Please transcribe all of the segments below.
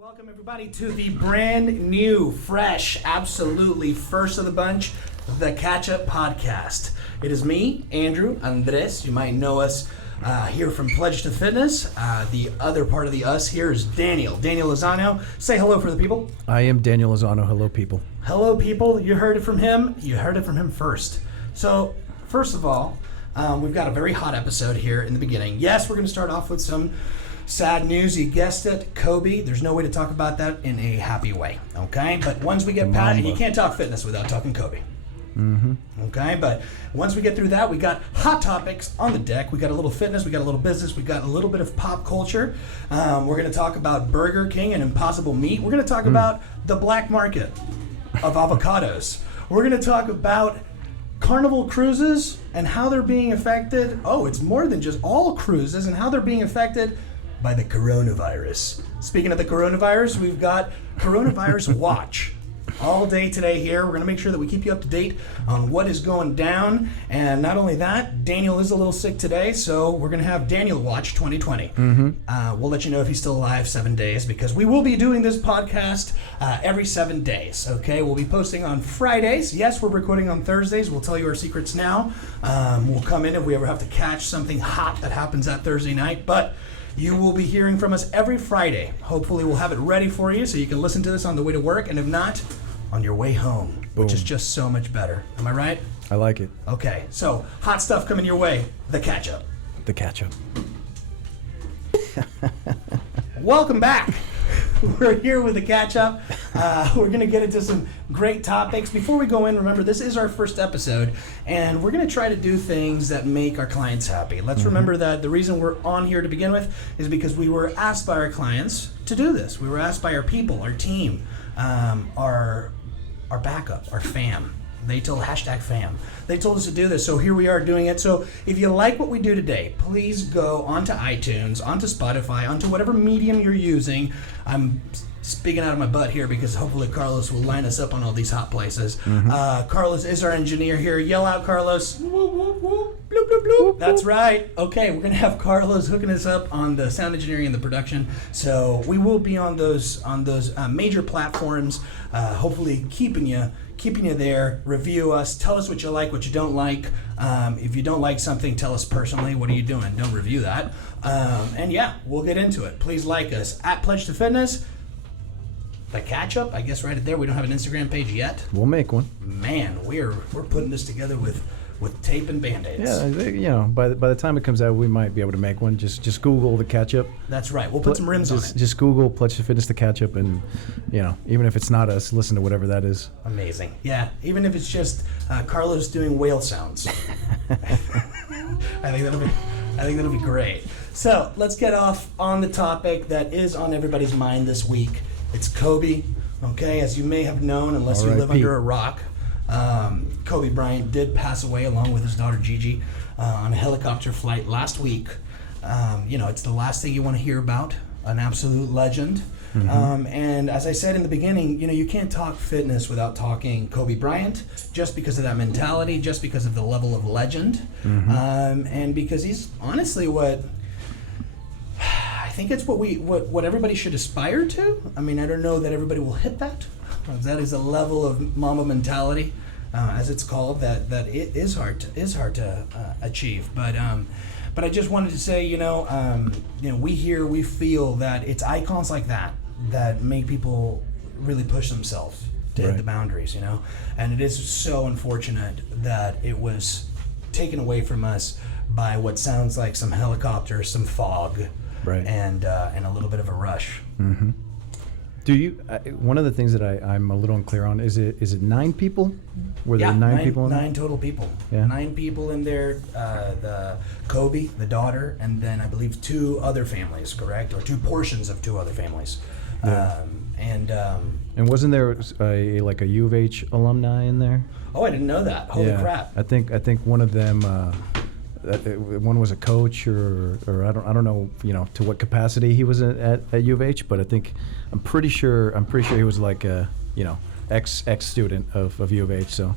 Welcome everybody to the brand new, fresh, absolutely first of the bunch, the Catchup podcast. It is me, Andrew, Andres. You might know us here from Pledge to Fitness. The other part of the us here is Daniel Lozano. Say hello for the people. I am Daniel Lozano. Hello, people. Hello, people. You heard it from him. You heard it from him first. So, first of all, we've got a very hot episode here in the beginning. Yes, we're going to start off with some sad news. You guessed it, Kobe. There's no way to talk about that in a happy way, okay? But once we get past, you can't talk fitness without talking Kobe. Okay, but once we get through that, we got hot topics on the deck. We got a little fitness, we got a little business, we got a little bit of pop culture. We're going to talk about Burger King and Impossible Meat. We're going to talk about the black market of avocados. We're going to talk about Carnival cruises and how they're being affected. Oh, it's more than just all cruises and how they're being affected by the coronavirus. Speaking of the coronavirus, we've got Coronavirus Watch all day today here. We're going to make sure that we keep you up to date on what is going down. And not only that, Daniel is a little sick today, so we're going to have Daniel Watch 2020. We'll let you know if he's still alive 7 days, because we will be doing this podcast every 7 days, okay? We'll be posting on Fridays. Yes, we're recording on Thursdays. We'll tell you our secrets now. We'll come in if we ever have to catch something hot that happens that Thursday night, but you will be hearing from us every Friday. Hopefully we'll have it ready for you so you can listen to this on the way to work, and if not, on your way home, which is just so much better. Am I right? I like it. Okay, so hot stuff coming your way. The Catchup. The Catchup. Welcome back. We're here with the Catchup. We're going to get into some great topics. Before we go in, remember, this is our first episode, and we're going to try to do things that make our clients happy. Let's remember that the reason we're on here to begin with is because we were asked by our clients to do this. We were asked by our people, our team, our backup, our fam. They told #fam. They told us to do this, so here we are doing it. So if you like what we do today, please go onto iTunes, onto Spotify, onto whatever medium you're using. I'm speaking out of my butt here because hopefully Carlos will line us up on all these hot places. Carlos is our engineer here. Yell out, Carlos. Whoop, whoop, whoop. Bloop, bloop, bloop. That's right. Okay, we're going to have Carlos hooking us up on the sound engineering and the production. So we will be on those major platforms, hopefully keeping you there. Review us. Tell us what you like, what you don't like. If you don't like something, tell us personally. What are you doing? Don't review that. And yeah, we'll get into it. Please like us at Pledge to Fitness. The Catchup, I guess right there. We don't have an Instagram page yet. We'll make one. Man, we're putting this together with tape and Band-Aids. Yeah, by the time it comes out, we might be able to make one. Just Google the Catchup. That's right. We'll put some rims on it. Just Google Pledge to Fitness the Catchup, and even if it's not us, listen to whatever that is. Amazing. Yeah, even if it's just Carlos doing whale sounds. I think that'll be great. So let's get off on the topic that is on everybody's mind this week. It's Kobe. Okay, as you may have known, unless you live under a rock. Kobe Bryant did pass away along with his daughter Gigi on a helicopter flight last week. It's the last thing you want to hear about, an absolute legend. And as I said in the beginning, you can't talk fitness without talking Kobe Bryant, just because of that mentality, just because of the level of legend, and because he's honestly I think it's what everybody should aspire to. I mean, I don't know that everybody will hit that. That is a level of Mamba mentality, as it's called, that it is hard to achieve. But I just wanted to say, we feel that it's icons like that make people really push themselves to hit the boundaries, And it is so unfortunate that it was taken away from us by what sounds like some helicopter, some fog, and a little bit of a rush. Do you? One of the things that I'm a little unclear on is it 9 people? Were there 9 people in there? 9 total people. Yeah. 9 people in there. The Kobe, the daughter, and then I believe 2 other families, correct, or 2 portions of 2 other families. Yeah. And wasn't there a U of H alumni in there? Oh, I didn't know that. Holy crap! I think one of them. One was a coach, or I don't know, to what capacity he was at U of H, but I'm pretty sure he was like a ex student of U of H. So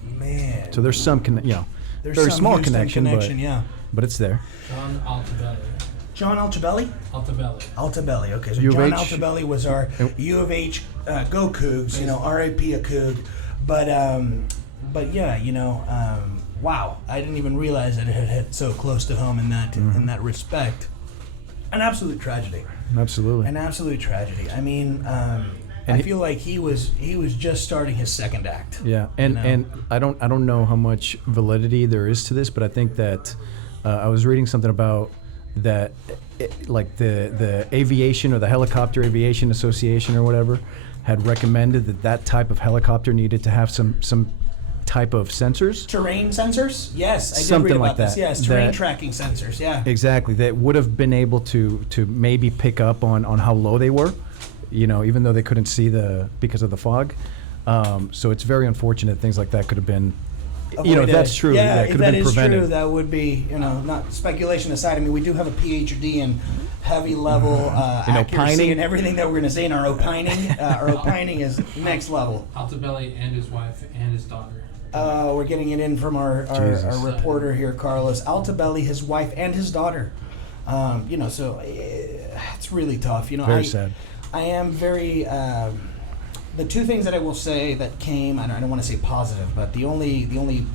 so there's some there's very some small Houston connection, but but it's there. John Altogether. John Altobelli? Altobelli, okay. So U of John H. Altobelli was our U of H Go Cougs, R.I.P. a Coug. But yeah, wow, I didn't even realize that it had hit so close to home in that respect. An absolute tragedy. Absolutely. An absolute tragedy. I mean, I feel like he was just starting his second act. Yeah, and I don't know how much validity there is to this, but I think that I was reading something about that, like the aviation or the Helicopter Aviation Association or whatever had recommended that type of helicopter needed to have some type of sensors. Terrain sensors? Yes, I did Something read about like that. this. Yes, terrain tracking sensors, yeah. Exactly, that would have been able to maybe pick up on how low they were, even though they couldn't see because of the fog. So it's very unfortunate things like that could have been, if that's true, yeah, it if could that have been is prevented. true, that would be, not speculation aside. I mean, we do have a PhD in heavy level accuracy opining. and everything that we're going to say in our opining. Our opining is next level. Altobelli and his wife and his daughter. We're getting it in from our reporter here, Carlos. Altobelli, his wife, and his daughter. So it's really tough. Very sad. I am very. The two things that I will say that came, I don't want to say positive, but the only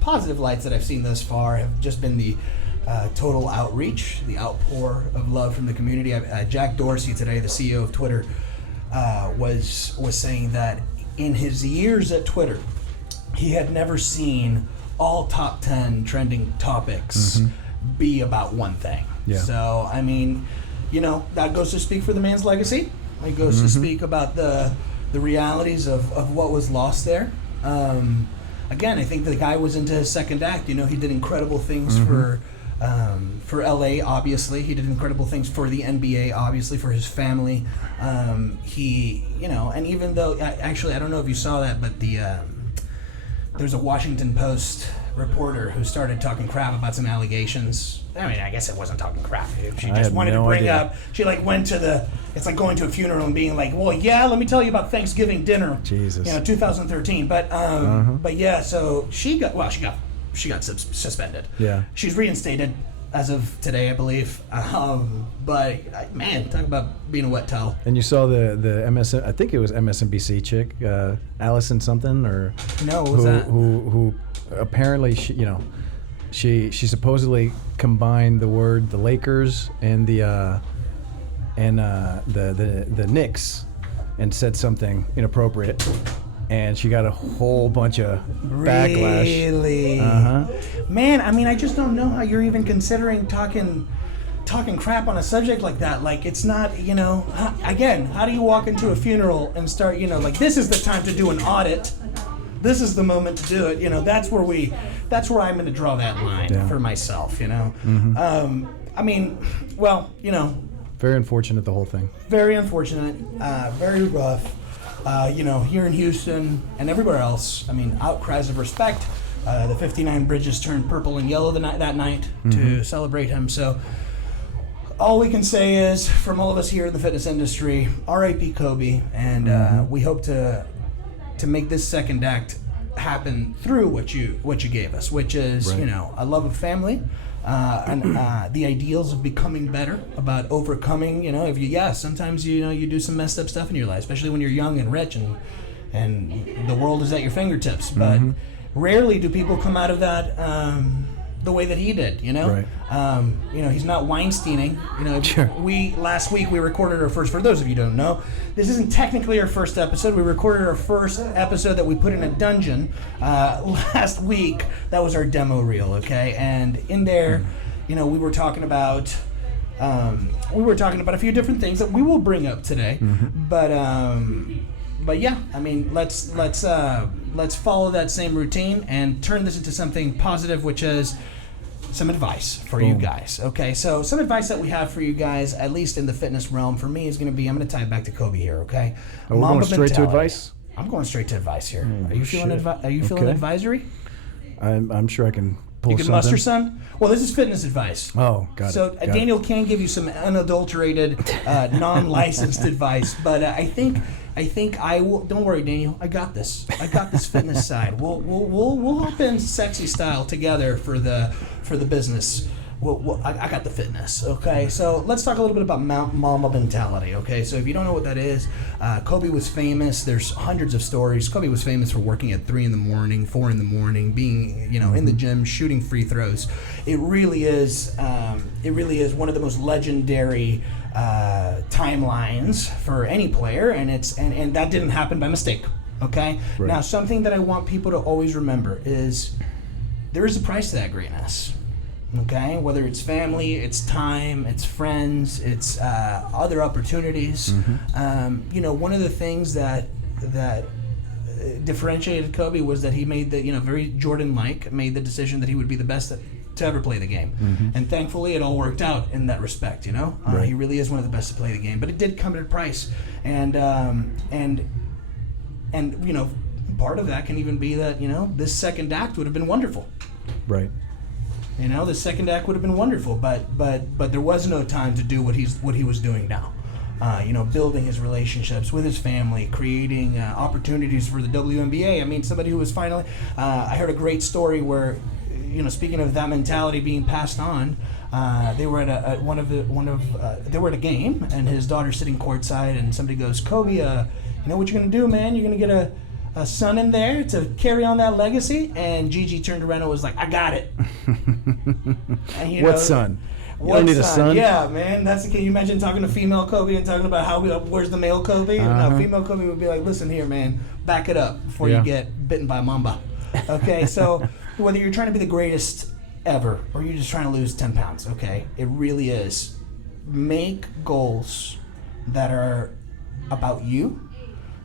positive lights that I've seen thus far have just been the total outreach, the outpour of love from the community. Jack Dorsey today, the CEO of Twitter, was saying that in his years at Twitter, he had never seen all top 10 trending topics be about one thing. Yeah. So, I mean, that goes to speak for the man's legacy. It goes to speak about the realities of what was lost there. Again, I think the guy was into his second act. He did incredible things for LA, obviously. He did incredible things for the NBA, obviously, for his family. And even though, actually, I don't know if you saw that, but there's a Washington Post reporter who started talking crap about some allegations. I mean, I guess it wasn't talking crap. She just wanted to bring up. She went to it's like going to a funeral and being like, well, yeah, let me tell you about Thanksgiving dinner. Jesus. 2013. But yeah, so she got suspended. Yeah. She's reinstated as of today, I believe. But man, talk about being a wet towel. And you saw the MSN, I think it was MSNBC chick, Allison something, or no, what was that? Who apparently she supposedly combined the Lakers and the Knicks and said something inappropriate, and she got a whole bunch of backlash. Really? Man, I mean, I just don't know how you're even considering talking crap on a subject like that. Like, it's not, again, how do you walk into a funeral and start, like, this is the time to do an audit. This is the moment to do it. That's where I'm going to draw that line for myself, I mean, well, very unfortunate, the whole thing. Very unfortunate, very rough. Here in Houston and everywhere else, I mean, outcries of respect. The 59 bridges turned purple and yellow that night to celebrate him. So all we can say is, from all of us here in the fitness industry, R.I.P. Kobe, and we hope to make this second act happen through what you gave us, which is a love of family, and the ideals of becoming better, about overcoming. Sometimes you do some messed up stuff in your life, especially when you're young and rich and the world is at your fingertips. But rarely do people come out of that the way that he did. Right. He's not Weinsteining. Sure. Last week we recorded our first. For those of you who don't know, this isn't technically our first episode. We recorded our first episode that we put in a dungeon last week. That was our demo reel, okay? And in there, we were talking about a few different things that we will bring up today. But yeah, I mean, let's follow that same routine and turn this into something positive, which is some advice for you guys. Okay, so some advice that we have for you guys, at least in the fitness realm, for me is going to be, I'm going to tie it back to Kobe here. Okay, we're going straight to advice. I'm going straight to advice here. Are you feeling advisory? I'm sure I can pull You can something. muster some? Well, this is fitness advice. Oh, got it. So Daniel can give you some unadulterated, non-licensed advice, but I think I will. Don't worry, Daniel. I got this. I got this fitness side. We'll hop in sexy style together for the business well, I got the fitness, okay? So let's talk a little bit about Mamba mentality, okay? So if you don't know what that is, Kobe was famous. There's hundreds of stories. Kobe was famous for working at 3 in the morning, 4 in the morning, being, you know, in the gym, shooting free throws. It really is one of the most legendary timelines for any player, and that didn't happen by mistake, okay? Right. Now, something that I want people to always remember is there is a price to that greatness. Okay, whether it's family, it's time, it's friends, it's other opportunities. You know, one of the things that differentiated Kobe was that he made the, you know, very Jordan-like, made the decision that he would be the best to ever play the game. And thankfully, it all worked out in that respect. You know, Right. he really is one of the best to play the game. But it did come at a price, and you know, part of that can even be that, you know, this second act would have been wonderful. Right. You know, the second act would have been wonderful, but there was no time to do what he was doing now. You know, building his relationships with his family, creating opportunities for the WNBA. I mean, somebody who was finally. I heard a great story where, you know, speaking of that mentality being passed on, they were at they were at a game, and his daughter's sitting courtside, and somebody goes, "Kobe, you know what you're gonna do, man? You're gonna get a son in there to carry on that legacy." And Gigi turned around and was like, "I got it." And, you What know, son? You what don't need a son? Yeah, man. Can you imagine talking to female Kobe and talking about where's the male Kobe? No, female Kobe would be like, "Listen here, man. Back it up before you get bitten by a mamba." Okay, so whether you're trying to be the greatest ever or you're just trying to lose 10 pounds, okay, it really is. Make goals that are about you,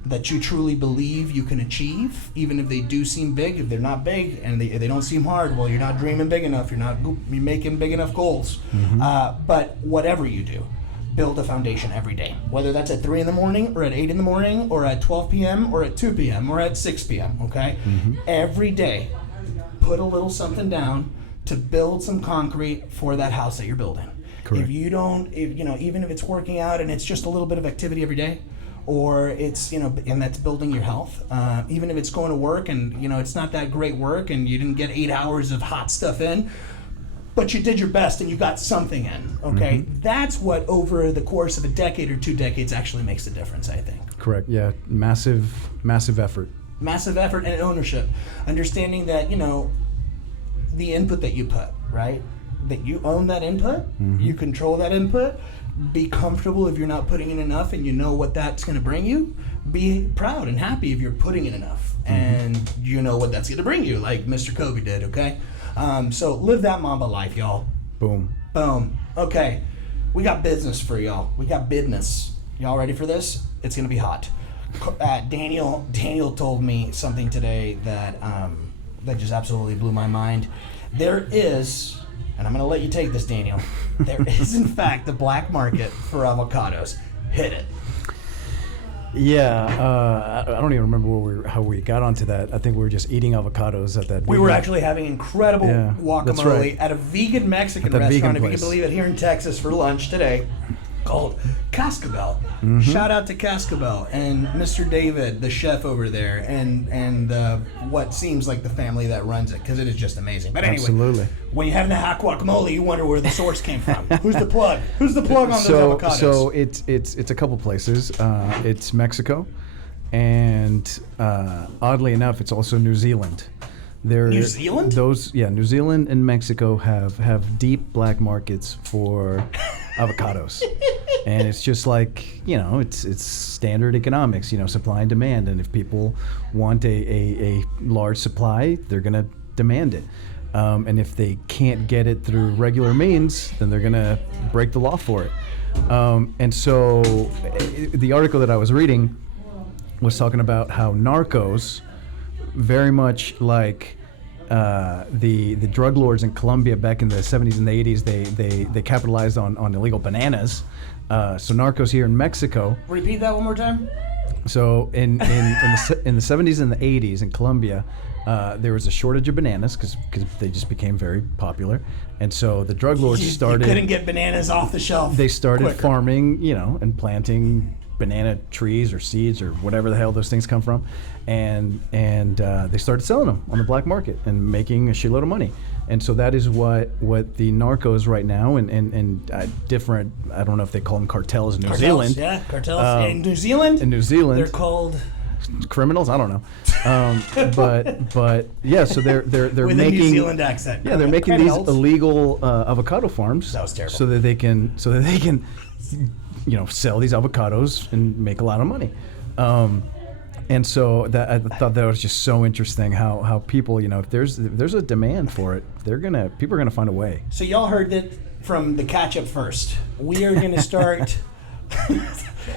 that you truly believe you can achieve, even if they do seem big. If they're not big and they don't seem hard, well, you're not dreaming big enough. You're making big enough goals. But whatever you do, build a foundation every day. Whether that's at 3 in the morning or at 8 in the morning or at 12 p.m. or at 2 p.m. or at 6 p.m., okay? Every day, put a little something down to build some concrete for that house that you're building. Correct. If you don't, you know, even if it's working out and it's just a little bit of activity every day, or it's, you know, and that's building your health. Even if it's going to work and, you know, it's not that great work and you didn't get 8 hours of hot stuff in, but you did your best and you got something in, okay? That's what over the course of a decade or 2 decades actually makes the difference, I think. Correct. Yeah. Massive effort. Massive effort and ownership. Understanding that, you know, the input that you put, right? That you own that input, you control that input. Be comfortable if you're not putting in enough and you know what that's going to bring you. Be proud and happy if you're putting in enough and you know what that's going to bring you, like Mr. Kobe did, okay? So live that Mamba life, y'all. Boom. Boom. Okay, we got business for y'all. We got business. Y'all ready for this? It's going to be hot. Daniel told me something today that just absolutely blew my mind. There is, and I'm going to let you take this, Daniel. There is, in fact, the black market for avocados. Hit it. Yeah, I don't even remember how we got onto that. I think we were just eating avocados at that. We were actually having incredible guacamole that's right. at a vegan Mexican At that restaurant, vegan if you can place. believe it, here in Texas for lunch today, called Cascabel. Shout out to Cascabel and Mr. David, the chef over there, and what seems like the family that runs it, because it is just amazing. But anyway, Absolutely. when you have the hot guacamole, you wonder where the source came from. Who's the plug? Who's the plug on those avocados? So it's a couple places. It's Mexico, and oddly enough, it's also New Zealand. New Zealand? New Zealand and Mexico have deep black markets for avocados. And it's just like, you know, it's standard economics, you know, supply and demand. And if people want a large supply, they're going to demand it. And if they can't get it through regular means, then they're going to break the law for it. And so the article that I was reading was talking about how narcos, very much like the drug lords in Colombia back in the 70s and the 80s, they capitalized on illegal bananas. So narcos here in Mexico. Repeat that one more time. So in the 70s and the 80s in Colombia, there was a shortage of bananas because they just became very popular, and so the drug lords started. You couldn't get bananas off the shelf. They started quicker. farming, you know, and planting banana trees or seeds or whatever the hell those things come from, and they started selling them on the black market and making a shitload of money. And so that is what the narcos right now and different, I don't know if they call them cartels in New Zealand. Yeah, cartels. In New Zealand? In New Zealand. They're called... criminals? I don't know. But yeah, so they're with making... a New Zealand accent. Yeah, they're making these illegal avocado farms. That was terrible. So that they can, sell these avocados and make a lot of money. And so that I thought that was just so interesting how people, if there's a demand for it, people are gonna find a way. So y'all heard it from the Catchup first. We are gonna start.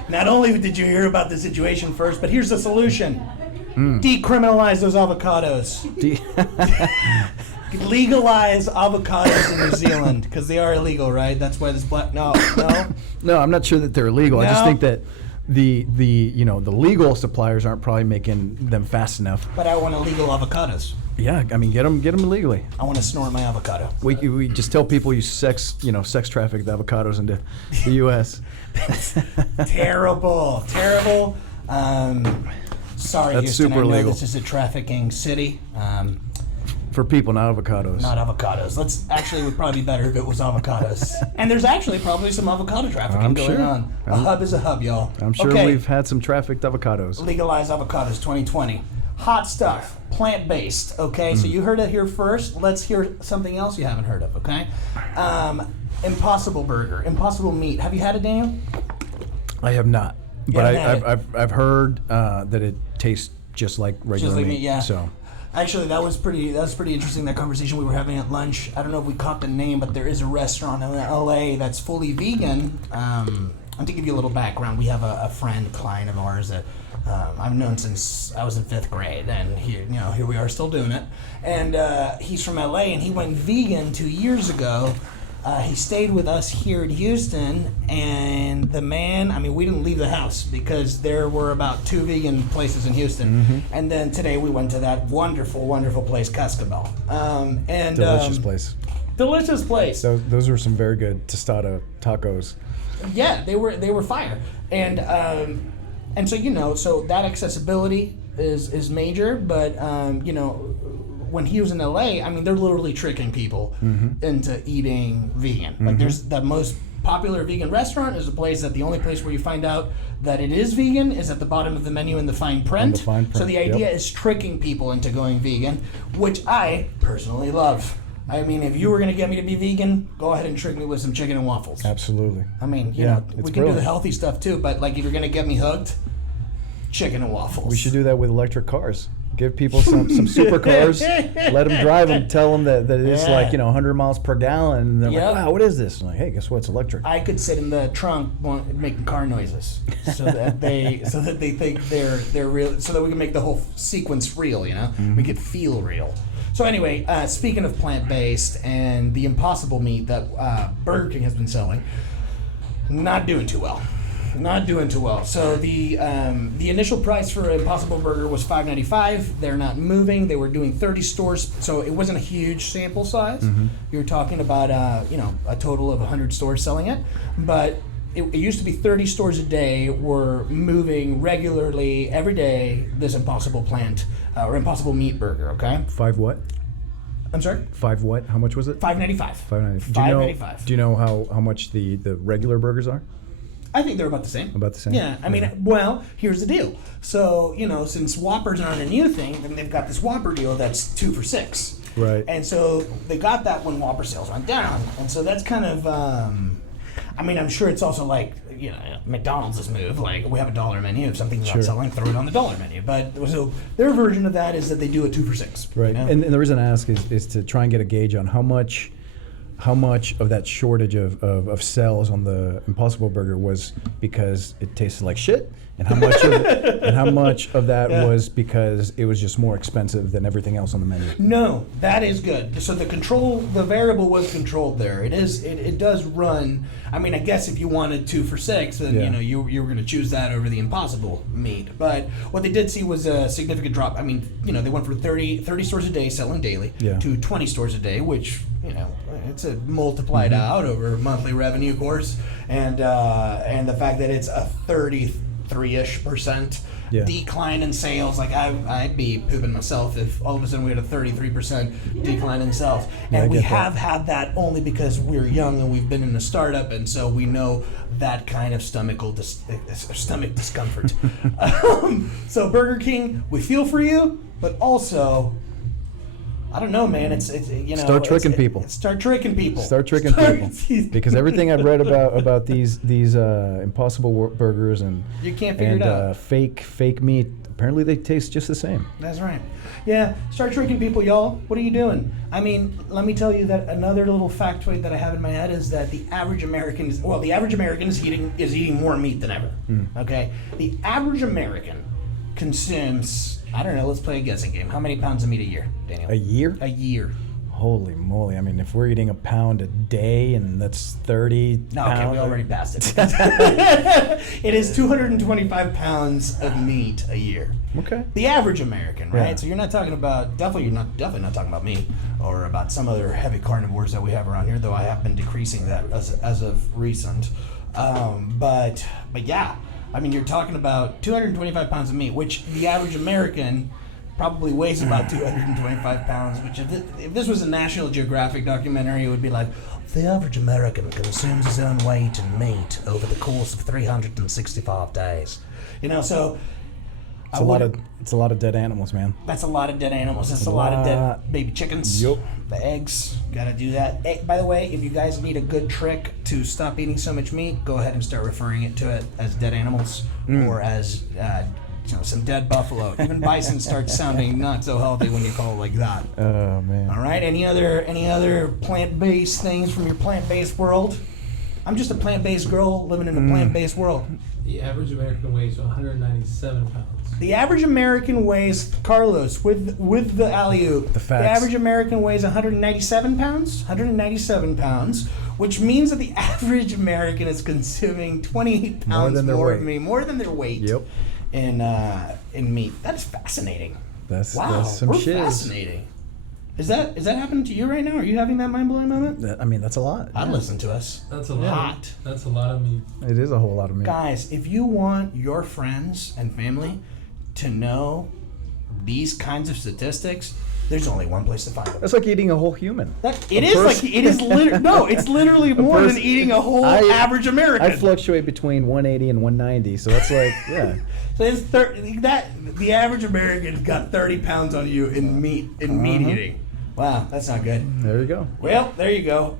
Not only did you hear about the situation first, but here's the solution: decriminalize those avocados. Legalize avocados in New Zealand because they are illegal, right? That's why this black. No. No, I'm not sure that they're illegal. No. I just think that the legal suppliers aren't probably making them fast enough. But I want illegal avocados. Yeah, I mean, get them legally. I want to snort my avocado. We just tell people you sex traffic the avocados into the U.S. Terrible. Sorry, That's Houston. super I know illegal. this is a trafficking city. For people, not avocados. Not avocados. It would probably be better if it was avocados. And there's actually probably some avocado trafficking going on. A hub is a hub, y'all. I'm sure we've had some trafficked avocados. Legalize avocados 2020. Hot stuff, plant-based, okay? So you heard it here first. Let's hear something else you haven't heard of, okay? Impossible Burger, Impossible Meat. Have you had it, Daniel? I have not. You But haven't had I've heard that it tastes just like regular like meat. meat, yeah. So Actually, that was pretty interesting, that conversation we were having at lunch. I don't know if we caught the name, but there is a restaurant in LA that's fully vegan. And to give you a little background, we have a friend, client of ours that I've known since I was in 5th grade, and here we are still doing it. And he's from LA, and he went vegan 2 years ago. He stayed with us here in Houston, and the man, we didn't leave the house because there were about 2 vegan places in Houston. Mm-hmm. And then today we went to that wonderful, wonderful place, Cascabel. delicious place. Delicious place. Those were some very good tostada tacos. Yeah, they were fire. And so, so that accessibility is major, but, when he was in LA, they're literally tricking people into eating vegan. Like, there's the most popular vegan restaurant is a place that the only place where you find out that it is vegan is at the bottom of the menu in the fine print. So the idea is tricking people into going vegan, which I personally love. If you were going to get me to be vegan, go ahead and trick me with some chicken and waffles. Absolutely. We can do the healthy stuff too, but like if you're going to get me hooked, chicken and waffles. We should do that with electric cars. Give people some supercars, let them drive them, tell them that it is 100 miles per gallon, and they're like, wow, what is this? I'm like, hey, guess what? It's electric. I could sit in the trunk making car noises so that they think they're real, so that we can make the whole sequence real, Make it feel real. So anyway, speaking of plant-based and the Impossible Meat that Burger King has been selling, not doing too well. So the initial price for Impossible Burger was $5.95. They're not moving. They were doing 30 stores, so it wasn't a huge sample size. You're talking about a total of 100 stores selling it, but it used to be 30 stores a day were moving regularly every day this Impossible Plant or Impossible Meat Burger. Okay. 5 what? I'm sorry. 5 what? How much was it? $5.95. $5.95. Do you know how much the regular burgers are? I think they're about the same. About the same? Yeah. Well, here's the deal. So, since Whoppers aren't a new thing, then they've got this Whopper deal that's 2 for $6. Right. And so they got that when Whopper sales went down. And so that's kind of, I'm sure it's also like, McDonald's move. Like, we have a $1 menu. If something's not selling, throw it on the $1 menu. But so their version of that is that they do a 2 for $6. Right. And the reason I ask is to try and get a gauge on how much of that shortage of sales on the Impossible Burger was because it tasted like shit, and how much of that was because it was just more expensive than everything else on the menu. No, that is good. So the variable was controlled there. It does run. I guess if you wanted 2 for $6, then you were going to choose that over the Impossible Meat. But what they did see was a significant drop. They went from 30 stores a day selling daily to 20 stores a day, which it's a multiplied out over monthly revenue, of course, and the fact that it's a 30 3-ish% Yeah. decline in sales. Like I'd be pooping myself if all of a sudden we had a 33% decline in sales. Yeah, I And we get that. have had that only because we're young and we've been in a startup, and so we know that kind of stomach discomfort. So Burger King, we feel for you, but also, I don't know, man. It's Start tricking people. Start tricking people. Start tricking people. Because everything I've read about these Impossible Burgers and You can't figure it out. fake meat, apparently they taste just the same. That's right. Yeah, start tricking people, y'all. What are you doing? I mean, let me tell you that another little factoid that I have in my head is that the average American is eating more meat than ever. Okay, the average American consumes, I don't know, let's play a guessing game. How many pounds of meat a year, Daniel? A year? A year. Holy moly! I mean, if we're eating a pound a day, and that's 30 No, pounds. okay, we already passed it. It is 225 pounds of meat a year. Okay. The average American, right? Yeah. So you're not talking about definitely not talking about me or about some other heavy carnivores that we have around here. Though I have been decreasing that as of recent. But yeah, I mean you're talking about 225 pounds of meat, which the average American probably weighs about 225 pounds. Which if this was a National Geographic documentary, it would be like the average American consumes his own weight in meat over the course of 365 days. You know, so. It's a lot of dead animals, man. That's a lot of dead animals. That's a lot of dead baby chickens. Yup. The eggs. Gotta do that. Hey, by the way, if you guys need a good trick to stop eating so much meat, go ahead and start referring it to it as dead animals or as some dead buffalo. Even bison starts sounding not so healthy when you call it like that. Oh man. All right. Any other plant-based things from your plant-based world? I'm just a plant-based girl living in a plant-based world. The average American weighs 197 pounds. The average American weighs, Carlos, with the alley-oop, The facts. average American weighs 197 pounds? 197 pounds, which means that the average American is consuming 28 pounds more than their weight Yep. in meat. That is fascinating. That's Wow, some we're shiz. fascinating. Is that happening to you right now? Are you having that mind-blowing moment? I mean, that's a lot. I'd listen to us. That's a lot. Hot. That's a lot of meat. It is a whole lot of meat. Guys, if you want your friends and family to know these kinds of statistics, there's only one place to find them. That's like eating a whole human. It's literally more than eating a whole average American. I fluctuate between 180 and 190, so that's like, yeah. So it's the average American got 30 pounds on you in meat eating. Wow, that's not good. There you go. Well, there you go.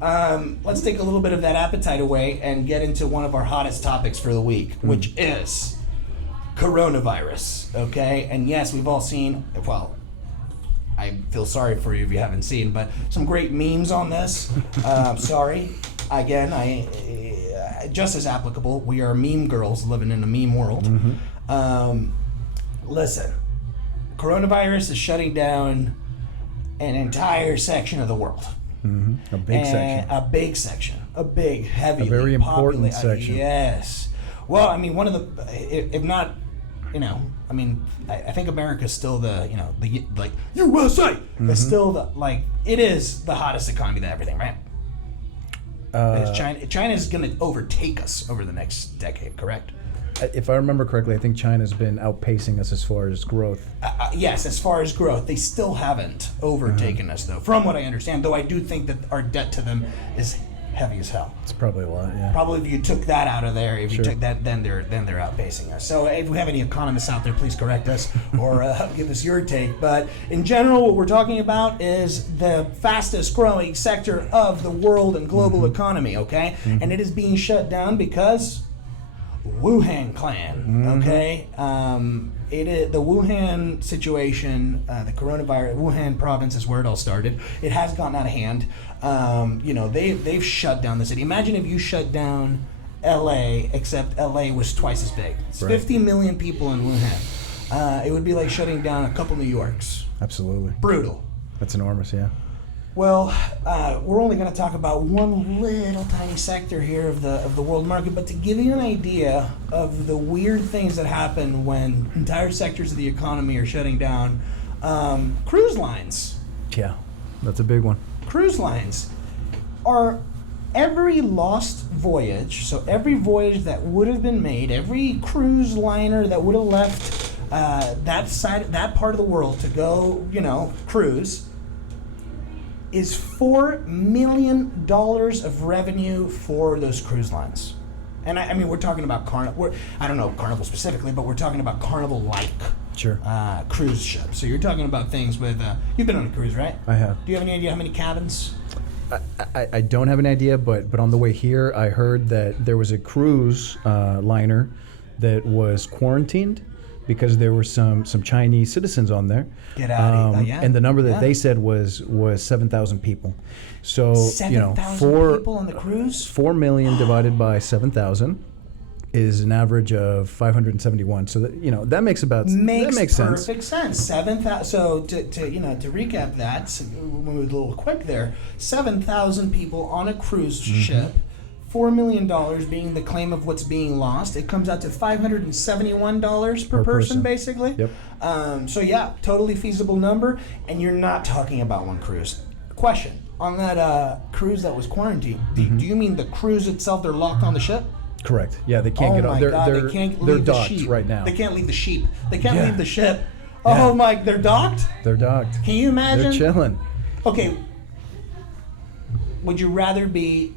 Let's take a little bit of that appetite away and get into one of our hottest topics for the week, which is coronavirus. Okay, and yes, we've all seen. Well, I feel sorry for you if you haven't seen, but some great memes on this. Sorry, again, I just as applicable. We are meme girls living in a meme world. Listen, coronavirus is shutting down an entire section of the world. A big section. A big section. A big, heavy, A very important section. Yes. Well, I mean, one of the, if not, I mean, I think America's still the USA. It's still it is the hottest economy to everything, right? China is going to overtake us over the next decade, correct? If I remember correctly, I think China's been outpacing us as far as growth. Yes, as far as growth. They still haven't overtaken us, though, from what I understand, though I do think that our debt to them is heavy as hell. It's probably a lot, yeah. Probably if you took that out of there, if you took that, then they're outpacing us. So if we have any economists out there, please correct us or give us your take. But in general, what we're talking about is the fastest growing sector of the world and global economy, okay? And it is being shut down because Wuhan clan, okay? It is the Wuhan situation, the coronavirus. Wuhan province is where it all started. It has gotten out of hand. They've shut down the city. Imagine if you shut down L.A. except L.A. was twice as big. It's 50 million people in Wuhan. It would be like shutting down a couple New Yorks. Absolutely. Brutal. That's enormous, yeah. Well, we're only going to talk about one little tiny sector here of the world market, but to give you an idea of the weird things that happen when entire sectors of the economy are shutting down, cruise lines. Yeah, that's a big one. Cruise lines are every lost voyage, so every voyage that would have been made, every cruise liner that would have left that part of the world to go, cruise, is $4 million of revenue for those cruise lines. And I mean, we're talking about Carnival. I don't know Carnival specifically, but we're talking about Carnival-like cruise ships. So you're talking about things with. You've been on a cruise, right? I have. Do you have any idea how many cabins? I don't have an idea, but on the way here, I heard that there was a cruise liner that was quarantined because there were some Chinese citizens on there. Get out of here. Yeah. And the number that they said was 7,000 people. So 7,000 people on the cruise? 4 million divided by 7,000 is an average of 571. So that makes perfect sense. 7,000. So to recap that, we were a little quick there. 7,000 people on a cruise ship. $4 million being the claim of what's being lost. It comes out to $571 per person, basically. Yep. So yeah, totally feasible number. And you're not talking about one cruise. Question: on that cruise that was quarantined, do you mean the cruise itself? They're locked on the ship? Correct. Yeah, they can't get off. They can't leave the docked sheep right now. They can't leave the sheep. They can't leave the ship. Yeah. Oh my! They're docked. They're docked. Can you imagine? They're chilling. Okay. Would you rather be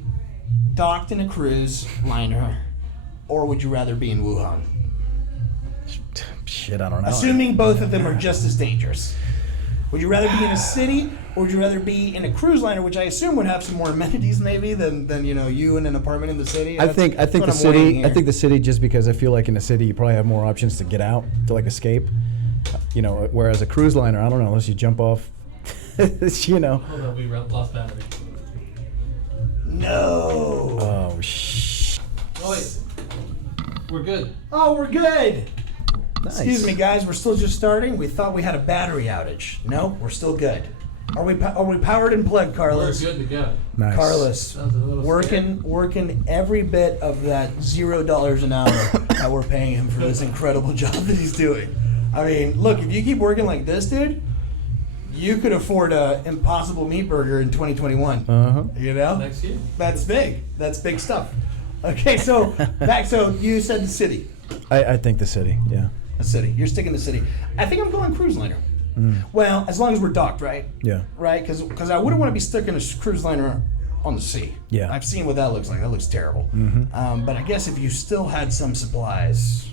docked in a cruise liner, or would you rather be in Wuhan? Shit, I don't know. Assuming both of them are just as dangerous. Would you rather be in a city, or would you rather be in a cruise liner, which I assume would have some more amenities maybe than you in an apartment in the city? I think the city. I think the city, just because I feel like in a city you probably have more options to get out, to escape. Whereas a cruise liner, I don't know, unless you jump off. Hold on, we lost battery. No. Oh shh. Oh wait, we're good. Oh, we're good. Nice. Excuse me, guys. We're still just starting. We thought we had a battery outage. No, we're still good. Are we powered and plugged, Carlos? We're good to go. Nice. Carlos, working every bit of that $0 an hour that we're paying him for this incredible job that he's doing. I mean, look, if you keep working like this, dude, you could afford a Impossible Meat Burger in 2021. Next year. That's big. That's big stuff. Okay, so So you said the city. I think the city. Yeah. A city. You're sticking to city. I think I'm going cruise liner. Well, as long as we're docked, right? Yeah. Right? Because I wouldn't want to be stuck in a cruise liner on the sea. Yeah. I've seen what that looks like. That looks terrible. But I guess if you still had some supplies.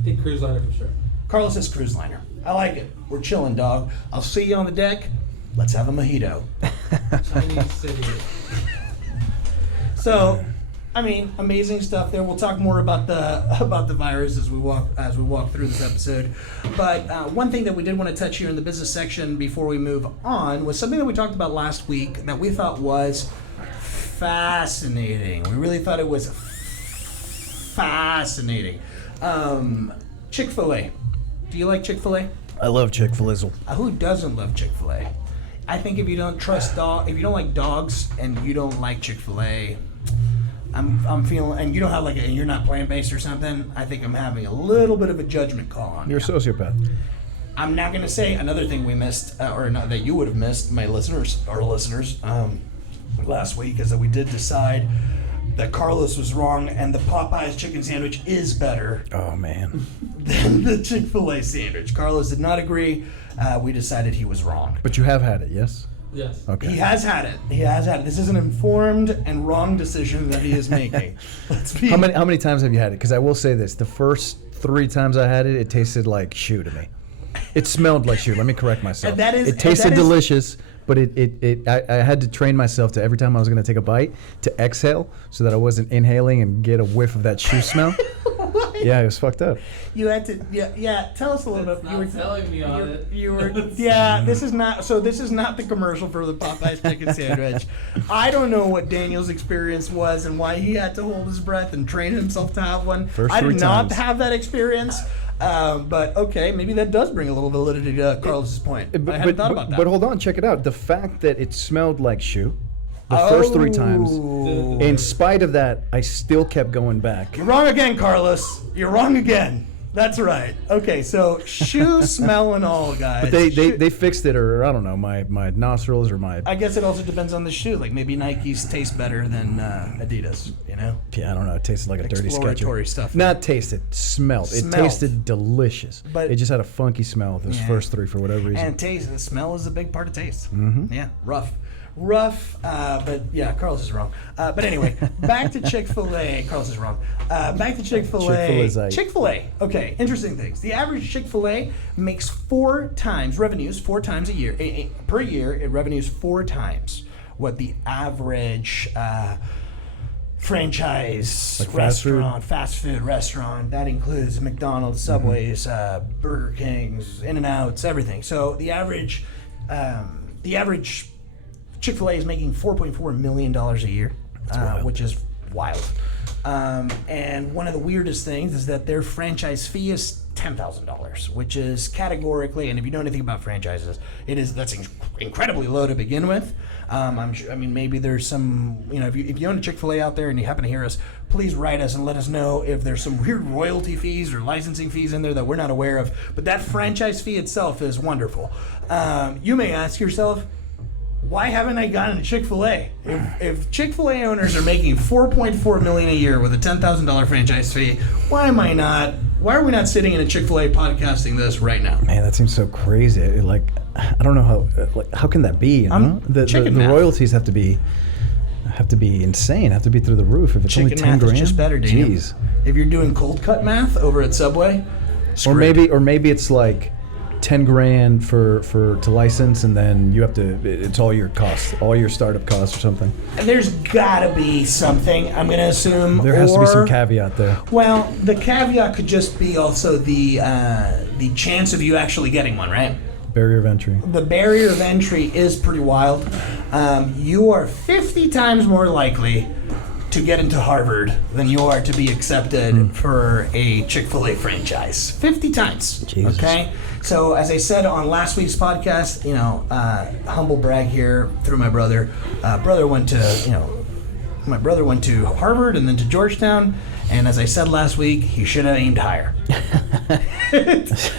I think cruise liner for sure. Carlos says cruise liner. I like it. We're chilling, dog. I'll see you on the deck. Let's have a mojito. Chinese city. So, I mean, amazing stuff there. We'll talk more about the virus as we walk through this episode. But one thing that we did want to touch here in the business section before we move on was something that we talked about last week that we thought was fascinating. We really thought it was fascinating. Chick-fil-A. Do you like Chick-fil-A? I love Chick-fil-A. Who doesn't love Chick-fil-A? I think if you don't if you don't like dogs and you don't like Chick-fil-A, I'm feeling, and you don't have you're not plant-based or something, I think I'm having a little bit of a judgment call on you. You're a sociopath. I'm not going to say another thing we missed, that you would have missed, our listeners, last week, is that we did decide that Carlos was wrong and the Popeyes chicken sandwich is better Oh man. than the Chick-fil-A sandwich. Carlos did not agree. We decided he was wrong. But you have had it, yes? Yes. Okay. He has had it. This is an informed and wrong decision that he is making. How many times have you had it? Because I will say this: the first 3 times I had it, it tasted like shoe to me. It smelled like shoe. Let me correct myself. It tasted delicious, but I had to train myself to every time I was going to take a bite to exhale so that I wasn't inhaling and get a whiff of that shoe smell. Yeah, it was fucked up. You had to, yeah. Tell us a little bit. You were telling me on it. You were, yeah. This is not the commercial for the Popeyes chicken sandwich. I don't know what Daniel's experience was and why he had to hold his breath and train himself to have one. I did not have that experience. But okay, maybe that does bring a little validity to Carlos's point. I hadn't thought about that. But hold on, check it out. The fact that it smelled like shoe the first 3 times, in spite of that, I still kept going back. You're wrong again, Carlos. You're wrong again. That's right. Okay, so shoe smell and all, guys. But they fixed it, or I don't know, my nostrils or my. I guess it also depends on the shoe. Like maybe Nikes taste better than Adidas. You know? Yeah, I don't know. It tasted like a dirty Exploratory Skechers. stuff. Not tasted, smelled. It tasted delicious. But it just had a funky smell. Those first three for whatever reason. And taste. The smell is a big part of taste. Mm-hmm. Yeah, rough, but yeah, Carlos is wrong. But anyway, back to Chick-fil-A. Carlos is wrong. Back to Chick-fil-A. Chick-fil-A. Okay, interesting things. The average Chick-fil-A makes revenues four times a year. Per year, it revenues 4 times what the average franchise like restaurant, fast food restaurant. That includes McDonald's, Subways, Burger Kings, In-N-Outs, everything. So the average Chick-fil-A is making $4.4 million a year, which is wild. And one of the weirdest things is that their franchise fee is $10,000, which is categorically, and if you know anything about franchises, that's incredibly low to begin with. Maybe there's some, if you own a Chick-fil-A out there and you happen to hear us, please write us and let us know if there's some weird royalty fees or licensing fees in there that we're not aware of. But that franchise fee itself is wonderful. You may ask yourself, why haven't I gotten a Chick-fil-A? If Chick-fil-A owners are making $4.4 million a year with a $10,000 franchise fee, why are we not sitting in a Chick-fil-A podcasting this right now? Man, that seems so crazy. I don't know how can that be? The royalties have to be insane. Have to be through the roof. If it's chicken only 10 math grand, is just better, Daniel. Jeez. If you're doing cold cut math over at Subway, or maybe it's like 10 grand to license, and then it's all your costs, all your startup costs or something. There's gotta be something, I'm gonna assume. There has to be some caveat there. Well, the caveat could just be also the chance of you actually getting one, right? Barrier of entry. The barrier of entry is pretty wild. You are 50 times more likely to get into Harvard than you are to be accepted for a Chick-fil-A franchise. 50 times. Jesus. Okay? So as I said on last week's podcast, humble brag here through my brother. My brother went to Harvard and then to Georgetown. And as I said last week, he should have aimed higher.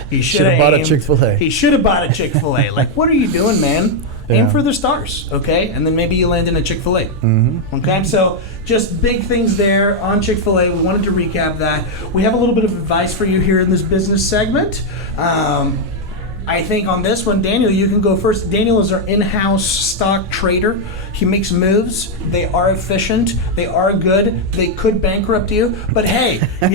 He should have bought a Chick-fil-A. He should have bought a Chick-fil-A. Like, what are you doing, man? Yeah. Aim for the stars, okay? And then maybe you land in a Chick-fil-A. Mm-hmm. Okay, so just big things there on Chick-fil-A. We wanted to recap that. We have a little bit of advice for you here in this business segment. I think on this one, Daniel, you can go first. Daniel is our in-house stock trader. He makes moves. They are efficient. They are good. They could bankrupt you, but hey, our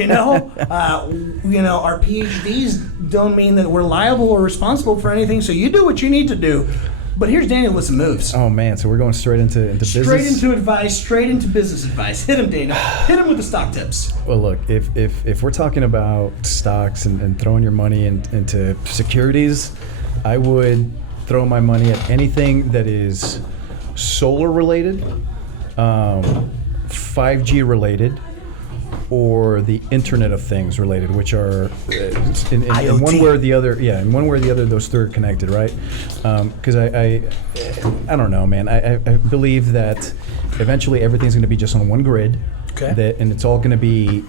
PhDs don't mean that we're liable or responsible for anything. So you do what you need to do. But here's Daniel with some moves. Oh man, so we're going straight into business. Straight into advice. Straight into business advice. Hit him, Daniel. Hit him with the stock tips. Well, look, if we're talking about stocks and throwing your money into securities, I would throw my money at anything that is solar related, 5G related, or the Internet of Things related, which are in one way or the other. Yeah, in one way or the other, those three are connected, right? Because I don't know, man. I believe that eventually everything's going to be just on one grid. Okay. And it's all going to be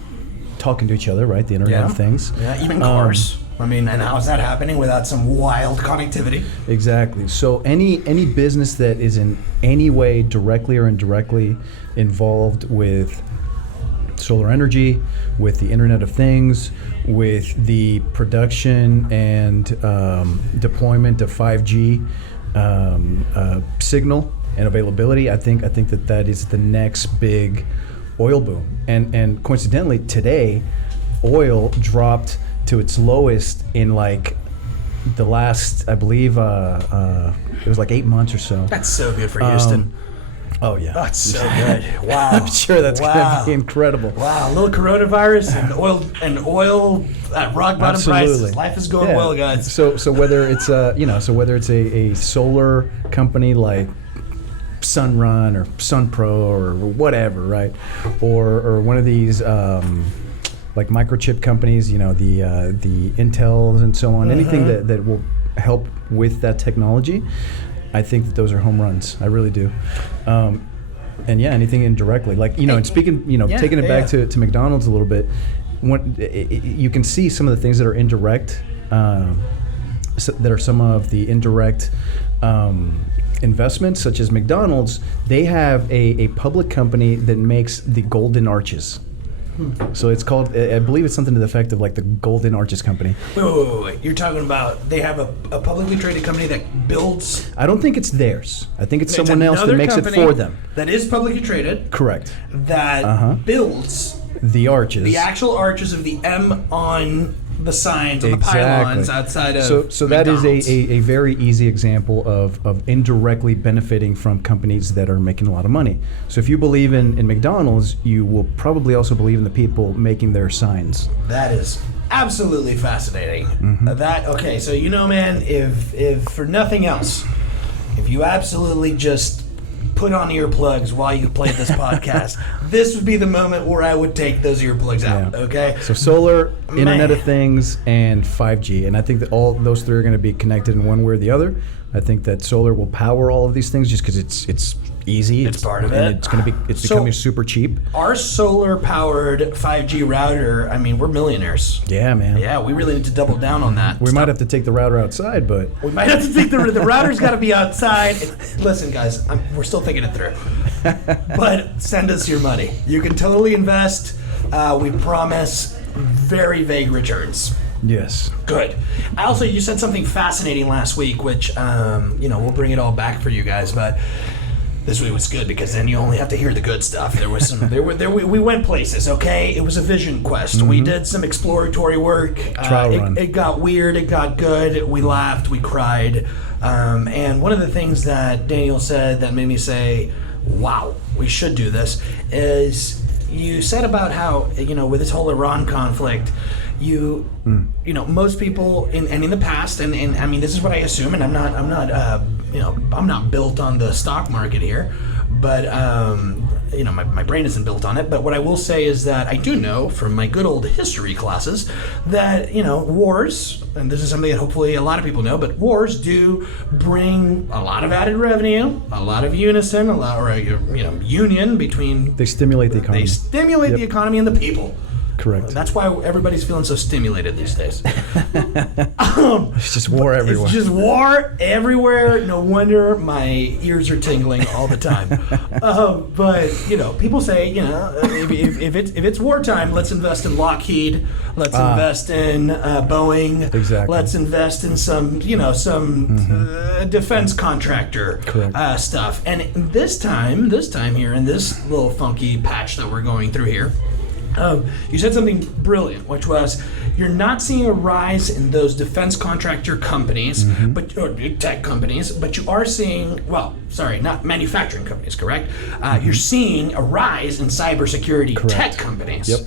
talking to each other, right? The Internet of Things. Yeah, even cars. And how's that happening without some wild connectivity? Exactly. So any business that is in any way directly or indirectly involved with solar energy, with the Internet of Things, with the production and deployment of 5G signal and availability, I think that is the next big oil boom. And coincidentally, today, oil dropped to its lowest in like the last, I believe, it was like 8 months or so. That's so good for Houston. Oh yeah, that's so good. Wow, I'm sure that's gonna be incredible. Wow, a little coronavirus and oil at rock bottom prices. Life is going well, guys. So whether it's a solar company like Sunrun or Sunpro or whatever, right, or one of these like microchip companies, the Intels and so on, anything that will help with that technology. I think that those are home runs. I really do. And yeah, anything indirectly, like, and speaking, taking it back to McDonald's a little bit, you can see some of the things that are indirect, that are some of the indirect investments, such as McDonald's. They have a public company that makes the Golden Arches. So it's called, I believe it's something to the effect of like the Golden Arches Company. Wait. You're talking about they have a publicly traded company that builds... I don't think it's theirs. I think it's someone else that makes it for them. That is publicly traded. Correct. That builds... the arches. The actual arches of the M on the signs, on the pylons outside of So that is McDonald's. a very easy example of indirectly benefiting from companies that are making a lot of money. So if you believe in McDonald's, you will probably also believe in the people making their signs. That is absolutely fascinating. Okay, so man, if for nothing else, if you absolutely just put on earplugs while you play this podcast, this would be the moment where I would take those earplugs out. Yeah. Okay. So solar, Internet of Things, and 5G, and I think that all those three are going to be connected in one way or the other. I think that solar will power all of these things just because it's easy. It's part of and it. It's becoming super cheap. Our solar-powered 5G router, I mean, we're millionaires. Yeah, man. Yeah, we really need to double down on that. We might have to take the router outside, but We might have to take the router's got to be outside. Listen, guys, we're still thinking it through. But send us your money. You can totally invest. We promise very vague returns. yes. Good. You said something fascinating last week, which we'll bring it all back for you guys, but this week was good because then you only have to hear the good stuff. There was some. We went places. Okay, it was a vision quest. We did some exploratory work. Trial run. It got weird. It got good. We laughed. We cried. And one of the things that Daniel said that made me say, "Wow, we should do this," is you said about how with this whole Iran conflict. Most people in the past, and I mean, this is what I assume, and I'm not built on the stock market here, but my brain isn't built on it. But what I will say is that I do know from my good old history classes that wars, and this is something that hopefully a lot of people know, but wars do bring a lot of added revenue, a lot of unison, union between. They stimulate the economy. They stimulate the economy and the people. Correct. That's why everybody's feeling so stimulated these days. It's just war everywhere. It's just war everywhere. No wonder my ears are tingling all the time. But people say, if it's wartime, let's invest in Lockheed. Let's invest in Boeing. Exactly. Let's invest in some defense contractor stuff. And this time here in this little funky patch that we're going through here. You said something brilliant, which was you're not seeing a rise in those defense contractor companies, or tech companies, but you are seeing, not manufacturing companies, correct? You're seeing a rise in cybersecurity tech companies,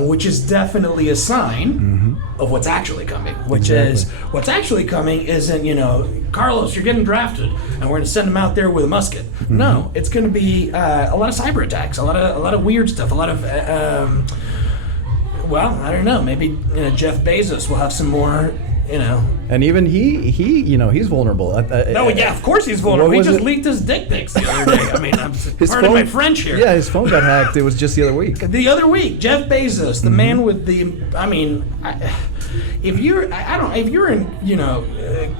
which is definitely a sign of what's actually coming, which is what's actually coming isn't, Carlos, you're getting drafted, and we're going to send him out there with a musket. No, it's going to be a lot of cyber attacks, a lot of weird stuff, a lot of I don't know. Maybe Jeff Bezos will have some more. And even he's vulnerable. Of course he's vulnerable. He just leaked his dick pics the other day. I mean, pardon my French here. Yeah, his phone got hacked. It was just the other week. Jeff Bezos, the man with the. I mean, if you're in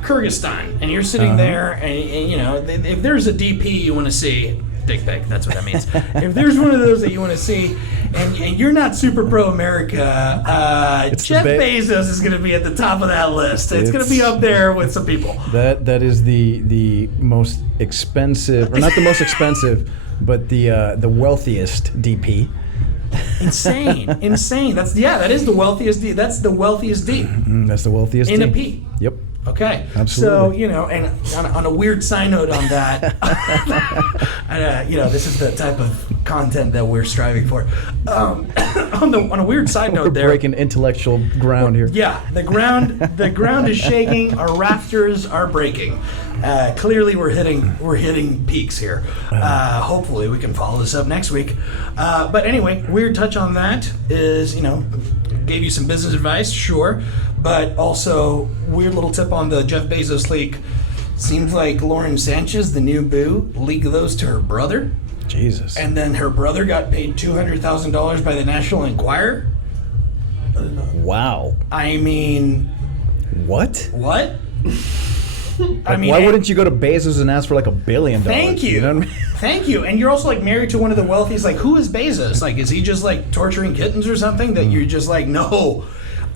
Kyrgyzstan and you're sitting there and if there's a DP you want to see. Dick pic, that's what that means. If there's one of those that you want to see, and you're not super pro-America, Jeff Bezos is going to be at the top of that list. It's going to be up there with some people. That is the most expensive, or not the most expensive, but the wealthiest DP. Insane. That is the wealthiest D. That's the wealthiest D. That's the wealthiest in D. a P. Yep. Okay. Absolutely. So, and on a weird side note on that, this is the type of content that we're striving for. On a weird side note We're breaking intellectual ground here. Yeah, the ground is shaking, our rafters are breaking. Clearly we're hitting peaks here. Hopefully we can follow this up next week. But anyway, weird touch on that is, gave you some business advice, sure, but also weird little tip on the Jeff Bezos leak. Seems like Lauren Sanchez, the new boo, leaked those to her brother. Jesus. And then her brother got paid $200,000 by the National Enquirer. Wow. I mean, What? what? Why wouldn't you go to Bezos and ask for like $1 billion? Thank you. know what I mean? Thank you. And you're also like married to one of the wealthiest. Like, who is Bezos? Like, is he just like torturing kittens or something that you're just like, no,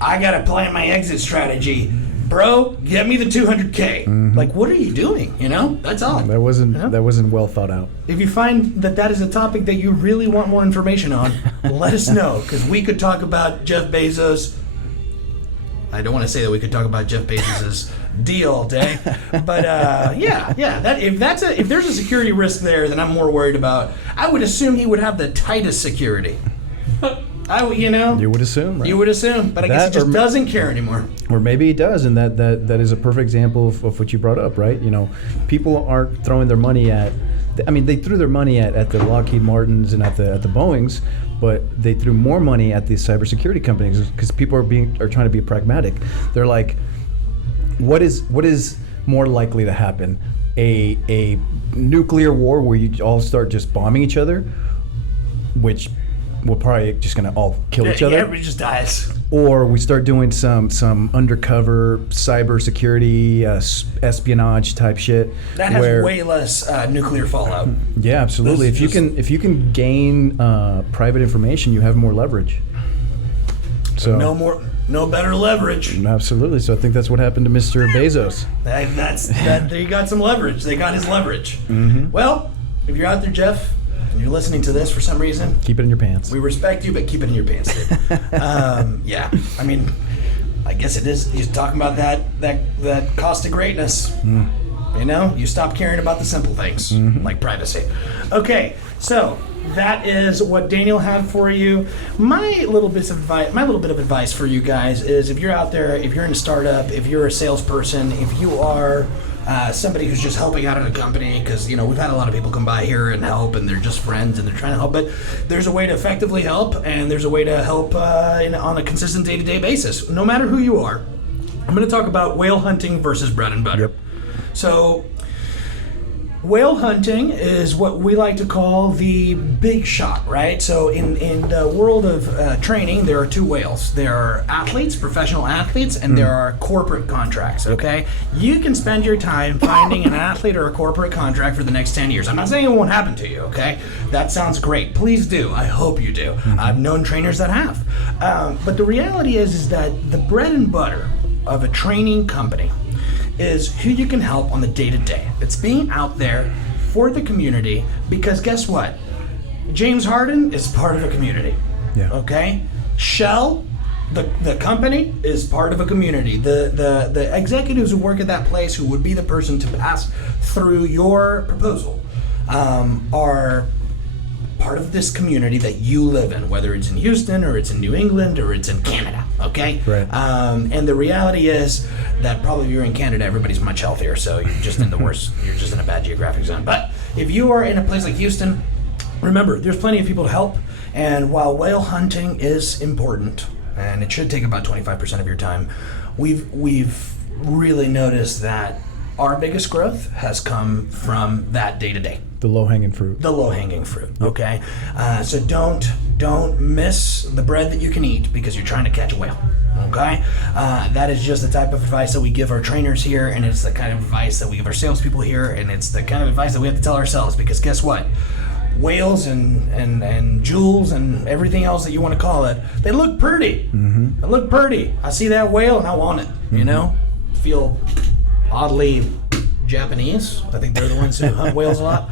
I got to plan my exit strategy. Bro, get me the 200K. Like, what are you doing? You know, that's all. That wasn't well thought out. If you find that is a topic that you really want more information on, let us know, because we could talk about Jeff Bezos. I don't want to say that we could talk about Jeff Bezos's deal all day, but yeah. That if there's a security risk there, then I'm more worried about. I would assume he would have the tightest security. You would assume, right? You would assume, but I guess he just doesn't care anymore. Or maybe he does, and that is a perfect example of what you brought up, right? You know, people aren't throwing their money at. I mean, they threw their money at the Lockheed Martins and at the Boeings, but they threw more money at these cybersecurity companies because people are trying to be pragmatic. They're like, what is more likely to happen? A nuclear war where you all start just bombing each other, which we're probably just gonna all kill each other. Yeah, everybody just dies. Or we start doing some undercover cybersecurity espionage type shit. That has way less nuclear fallout. Yeah, absolutely. If you can gain private information, you have more leverage. So no better leverage. Absolutely. So I think that's what happened to Mr. Bezos. He got some leverage. They got his leverage. Mm-hmm. Well, if you're out there, Jeff, and you're listening to this for some reason, keep it in your pants. We respect you, but keep it in your pants, dude. Yeah, I mean, I guess it is. He's talking about that cost of greatness. You know, you stop caring about the simple things, like privacy. Okay, so that is what Daniel had for you. My little bit of advice for you guys is, if you're out there, if you're in a startup, if you're a salesperson, if you are somebody who's just helping out in a company, because we've had a lot of people come by here and help, and they're just friends and they're trying to help, but there's a way to effectively help, and there's a way to help on a consistent day-to-day basis, no matter who you are. I'm going to talk about whale hunting versus bread and butter. Yep. So whale hunting is what we like to call the big shot, right? So in the world of training, there are two whales. There are athletes, professional athletes, and there are corporate contracts, okay? You can spend your time finding an athlete or a corporate contract for the next 10 years. I'm not saying it won't happen to you, okay? That sounds great. Please do. I hope you do. I've known trainers that have. But the reality is that the bread and butter of a training company is who you can help on the day-to-day. It's being out there for the community, because guess what? James Harden is part of a community. Yeah. Okay? Shell, the company, is part of a community. The executives who work at that place, who would be the person to pass through your proposal, are part of this community that you live in, whether it's in Houston or it's in New England or it's in Canada, okay? Right. And the reality is that probably if you're in Canada, everybody's much healthier, so you're just in the worst, you're just in a bad geographic zone. But if you are in a place like Houston, remember, there's plenty of people to help, and while whale hunting is important, and it should take about 25% of your time, we've really noticed that our biggest growth has come from that day-to-day. The low-hanging fruit. The low-hanging fruit, okay? So don't miss the bread that you can eat because you're trying to catch a whale, okay? That is just the type of advice that we give our trainers here, and it's the kind of advice that we give our salespeople here, and it's the kind of advice that we have to tell ourselves, because guess what? Whales and jewels and everything else that you want to call it, they look pretty. They look pretty. I see that whale and I want it, you know? Feel oddly Japanese. I think they're the ones who hunt whales a lot.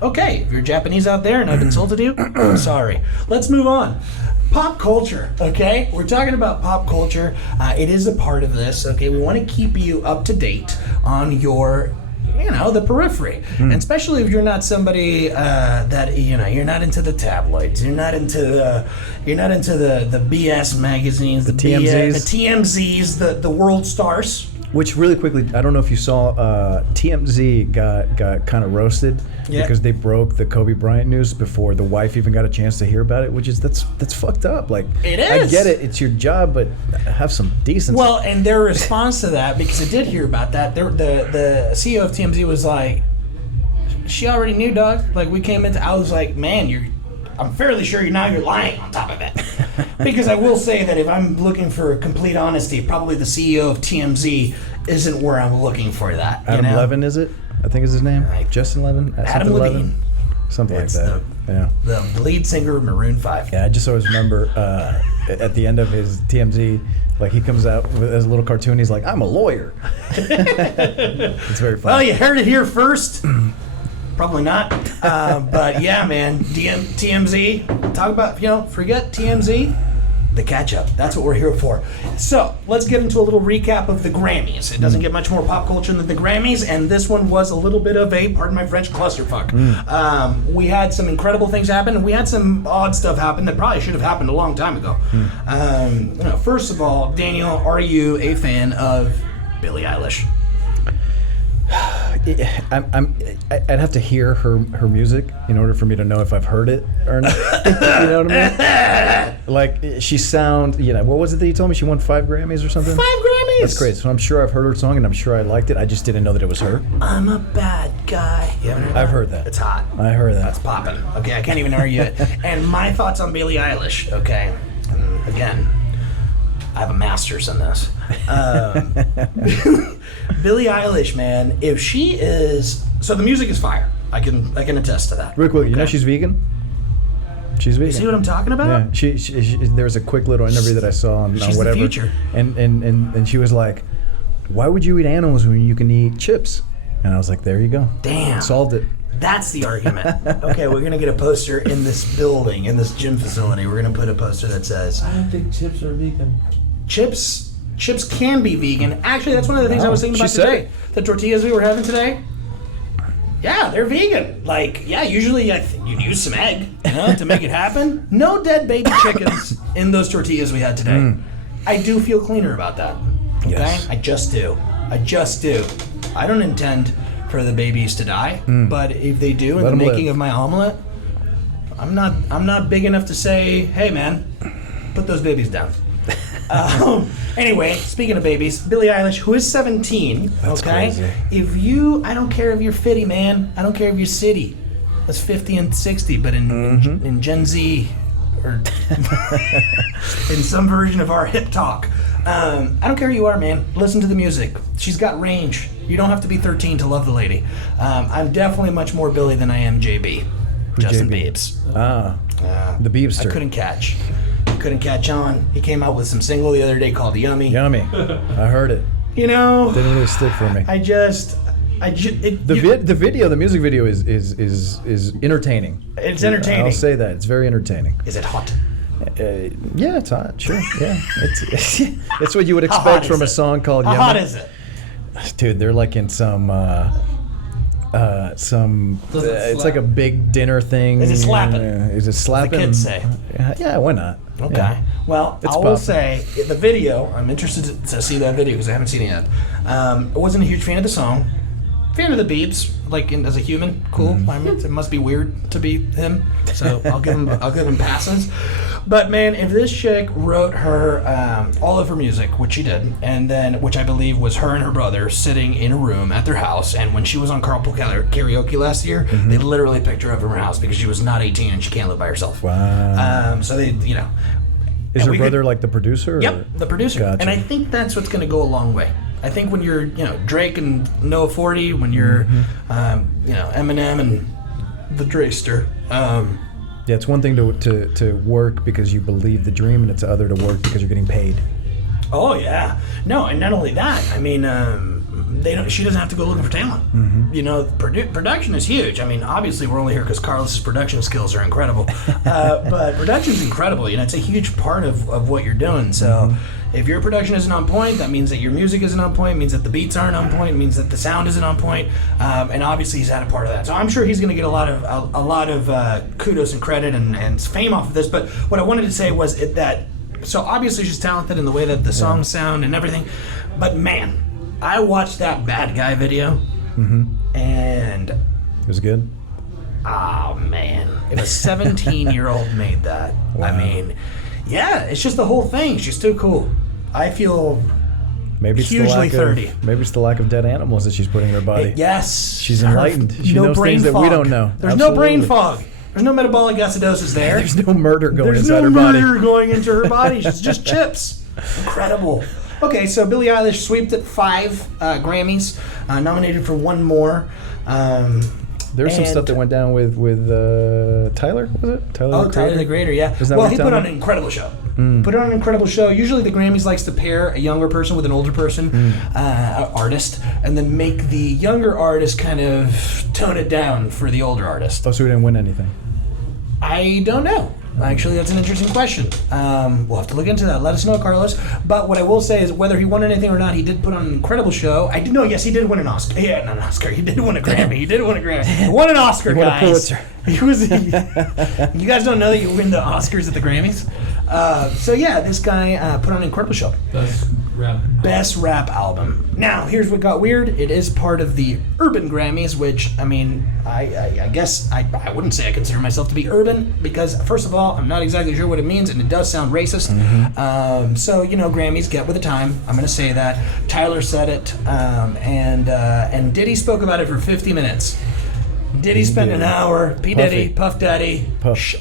Okay, if you're Japanese out there and I've insulted you, I'm sorry. Let's move on. Pop culture, okay? We're talking about pop culture. It is a part of this, okay? We want to keep you up to date on your, the periphery. And especially if you're not somebody that, you're not into the tabloids. You're not into the BS magazines, the TMZs, the world stars. Which, really quickly, I don't know if you saw, TMZ got kind of roasted because they broke the Kobe Bryant news before the wife even got a chance to hear about it, which is that's fucked up. Like, it is. I get it, it's your job, but have some decency. Well, and their response to that, because I did hear about that, the CEO of TMZ was like, she already knew, dog. Like, we came into, I was like, man, I'm fairly sure you're lying on top of it. Because I will say that if I'm looking for complete honesty, probably the CEO of TMZ isn't where I'm looking for that. Adam Levin, is it? I think is his name. Justin Levin? Adam Levine. Something It's like that. The lead singer of Maroon 5. Yeah, I just always remember at the end of his TMZ, like he comes out with his little cartoon. He's like, "I'm a lawyer." It's very funny. Well, you heard it here first. Probably not. But yeah, man, TMZ. Talk about, forget TMZ. The Catchup. That's what we're here for. So let's get into a little recap of the Grammys. It doesn't get much more pop culture than the Grammys, and this one was a little bit of a, pardon my French, clusterfuck. We had some incredible things happen, and we had some odd stuff happen that probably should have happened a long time ago. First of all, Daniel, are you a fan of Billie Eilish? I'd have to hear her music in order for me to know if I've heard it or not. You know what I mean? Like she what was it that you told me? She won 5 Grammys or something? 5 Grammys! That's great. So I'm sure I've heard her song and I'm sure I liked it. I just didn't know that it was her. I'm a bad guy. You haven't heard that? I've heard that. It's hot. I heard that. That's popping. Okay, I can't even argue it. And my thoughts on Billie Eilish, okay? Again, I have a master's in this. Billie Eilish, man, if she is... So the music is fire. I can attest to that. Real quick, you know she's vegan? She's vegan. You see what I'm talking about? Yeah, she there was a quick little interview that I saw on She's whatever. the future. And she was like, "Why would you eat animals when you can eat chips?" And I was like, "There you go. Damn. Solved it." That's the argument. Okay, we're going to get a poster in this building, in this gym facility. We're going to put a poster that says... I don't think chips are vegan. Chips can be vegan. Actually, that's one of the things I was thinking about today. The tortillas we were having today. Yeah, they're vegan. Like, yeah, usually you'd use some egg, to make it happen. No dead baby chickens in those tortillas we had today. I do feel cleaner about that. Okay? Yes. I just do. I don't intend for the babies to die, but if they do in the making of my omelet, I'm not big enough to say, "Hey, man, put those babies down." Anyway, speaking of babies, Billie Eilish, who is 17, That's crazy. I don't care if you're 50, man. I don't care if you're city. That's 50 and 60, but in Gen Z, or in some version of our hip talk, I don't care who you are, man. Listen to the music. She's got range. You don't have to be 13 to love the lady. I'm definitely much more Billie than I am JB. Justin JB? Biebs. The Biebster. I couldn't catch on. He came out with some single the other day called Yummy. Yummy. I heard it. Didn't really stick for me. The music video is entertaining. It's entertaining. I'll say that. It's very entertaining. Is it hot? Yeah, it's hot. Sure. Yeah. It's what you would How hot expect is from a it? song called How Yummy. hot is it? Dude, they're like in some it's like a big dinner thing. Is it slapping? Is it slapping? The kids say. Yeah, why not? Okay. Yeah. Well, It's I will poppin'. say, the video, I'm interested to see that video because I haven't seen it yet. I wasn't a huge fan of the song. Fan of the Biebs, like as a human, cool. I mean, it must be weird to be him, so I'll give him passes. But man, if this chick wrote her all of her music, which she did, and then which I believe was her and her brother sitting in a room at their house, and when she was on Carpool Karaoke last year, they literally picked her up from her house because she was not 18 and she can't live by herself. Wow. So they, Is her brother like the producer? Yep, the producer. Gotcha. And I think that's what's going to go a long way. I think when you're, Drake and Noah 40, when you're, Eminem and the Drayster. Yeah, it's one thing to work because you believe the dream, and it's other to work because you're getting paid. Oh yeah, no, and not only that. I mean, she doesn't have to go looking for talent. Production is huge. I mean, obviously we're only here because Carlos's production skills are incredible, but production's incredible. It's a huge part of what you're doing. So. If your production isn't on point, that means that your music isn't on point, means that the beats aren't on point, means that the sound isn't on point, and obviously he's had a part of that. So I'm sure he's going to get a lot of kudos and credit and fame off of this. But what I wanted to say was so obviously she's talented in the way that the songs sound and everything. But man, I watched that Bad Guy video, and It was good. oh man, if a 17-year-old made that, Wow. I mean. Yeah, it's just the whole thing. She's too cool. I feel Maybe it's hugely the lack 30. Maybe it's the lack of dead animals that she's putting in her body. Yes. She's enlightened. She no knows brain things that fog. we don't know. There's no brain Absolutely. fog. There's no metabolic acidosis there. There's no murder going There's inside no her body. murder going into her body. It's just chips. Incredible. Okay, so Billie Eilish swept at 5 Grammys, nominated for 1 more. There's some stuff that went down with Tyler, was it? Tyler the Creator, yeah. Well, he put on an incredible show. Put on an incredible show. Usually the Grammys likes to pair a younger person with an older person, artist, and then make the younger artist kind of tone it down for the older artist. Oh, so he didn't win anything? I don't know. Actually, that's an interesting question. We'll have to look into that. Let us know, Carlos. But what I will say is, whether he won anything or not, he did put on an incredible show. I did know, yes, he did win an Oscar. Yeah, not an Oscar. He did win a Grammy. He did win a Grammy. He won an Oscar, he won guys. a Pulitzer. He was. You guys don't know that you win the Oscars at the Grammys. So yeah, this guy put on an incredible show. Best rap album. Now, here's what got weird. It is part of the Urban Grammys, which, I mean, I guess I wouldn't say I consider myself to be urban, because, first of all, I'm not exactly sure what it means, and it does sound racist. So, you know, Grammys, get with the time. I'm going to say that. Tyler said it, and Diddy spoke about it for 50 minutes. Diddy spent an hour. P. Diddy, Puff Daddy.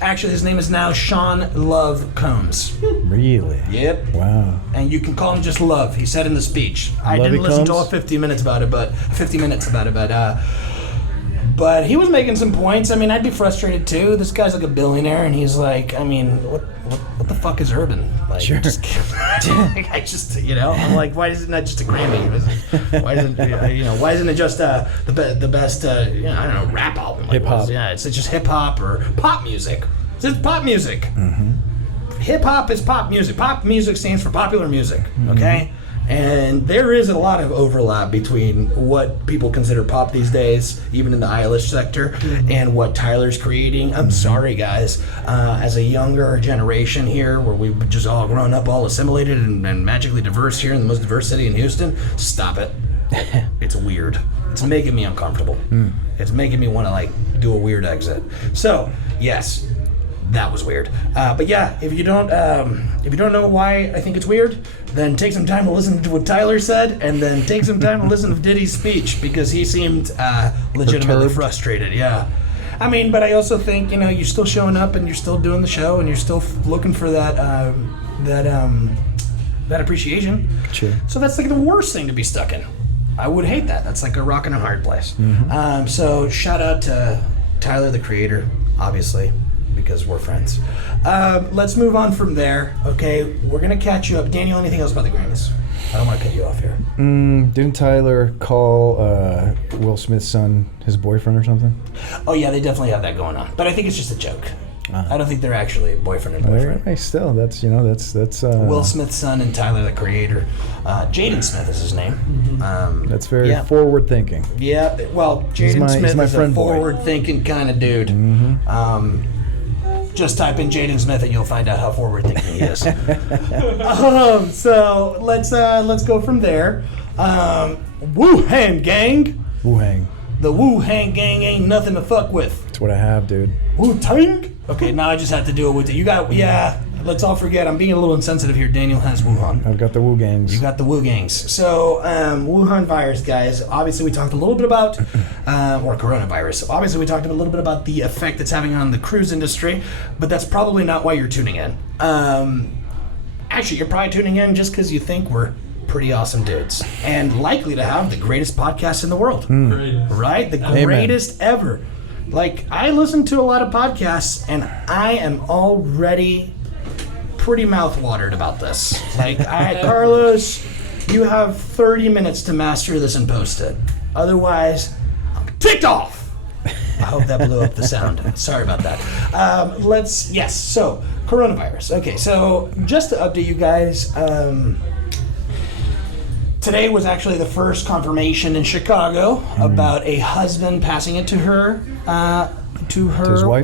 Actually, his name is now Sean Love Combs. Really? Yep. Wow. And you can call him just Love. He said in the speech. I didn't listen to all 50 minutes about it, but but he was making some points. I mean, I'd be frustrated too. This guy's like a billionaire, and he's like, I mean, what the fuck is urban? Like, sure. I just, you know, I'm like, why isn't that just a Grammy? Why isn't, you know, why isn't it just the best, you know, I don't know, rap album? Like, hip hop. Yeah, it's just hip hop or pop music. It's just pop music. Hip hop is pop music. Pop music stands for popular music. Okay. And there is a lot of overlap between what people consider pop these days, even in the Eilish sector, and what Tyler's creating. I'm sorry, guys. As a younger generation here, where we've just all grown up, all assimilated and magically diverse here in the most diverse city in Houston, stop it. It's weird. It's making me uncomfortable. It's making me want to, like, do a weird exit. So, yes. That was weird. But yeah, if you don't know why I think it's weird, then take some time to listen to what Tyler said, and then take some time to listen to Diddy's speech, because he seemed legitimately frustrated. Yeah. I mean, but I also think, you know, you're still showing up and you're still doing the show and you're still looking for that appreciation. Sure. So that's like the worst thing to be stuck in. I would hate that. That's like a rock and a hard place. So shout out to Tyler the Creator, obviously, because we're friends. Let's move on from there. Okay, we're gonna catch you up. Daniel, anything else about the Grammys? I don't want to cut you off here. Didn't Tyler call Will Smith's son his boyfriend or something? Oh yeah, they definitely have that going on. But I think it's just a joke. I don't think they're actually boyfriend and boyfriend. Hey, still, that's Will Smith's son and Tyler the Creator. Jaden Smith is his name. That's very forward thinking. Yeah, well, Jaden Smith is a forward thinking kind of dude. Just type in Jaden Smith and you'll find out how forward thinking he is. So let's go from there. Wu-Hang Gang. Wu-Hang. The Wu-Hang Gang ain't nothing to fuck with. That's what I have, dude. Wu-Tang? Okay, now I just have to do it with it. You got, let's all forget. I'm being a little insensitive here. Daniel has Wuhan. I've got the Wu Gangs. You got the Wu Gangs. So, Wuhan virus, guys. Obviously, we talked a little bit about, or coronavirus. Obviously, we talked a little bit about the effect it's having on the cruise industry, but that's probably not why you're tuning in. Actually, you're probably tuning in just because you think we're pretty awesome dudes and likely to have the greatest podcast in the world. Right? The greatest ever. Like, I listen to a lot of podcasts, and I am already pretty mouth-watered about this. Like, Carlos, you have 30 minutes to master this and post it. Otherwise, I'm ticked off. I hope that blew up the sound. Sorry about that. So, coronavirus. Okay, so just to update you guys, today was actually the first confirmation in Chicago about a husband passing it to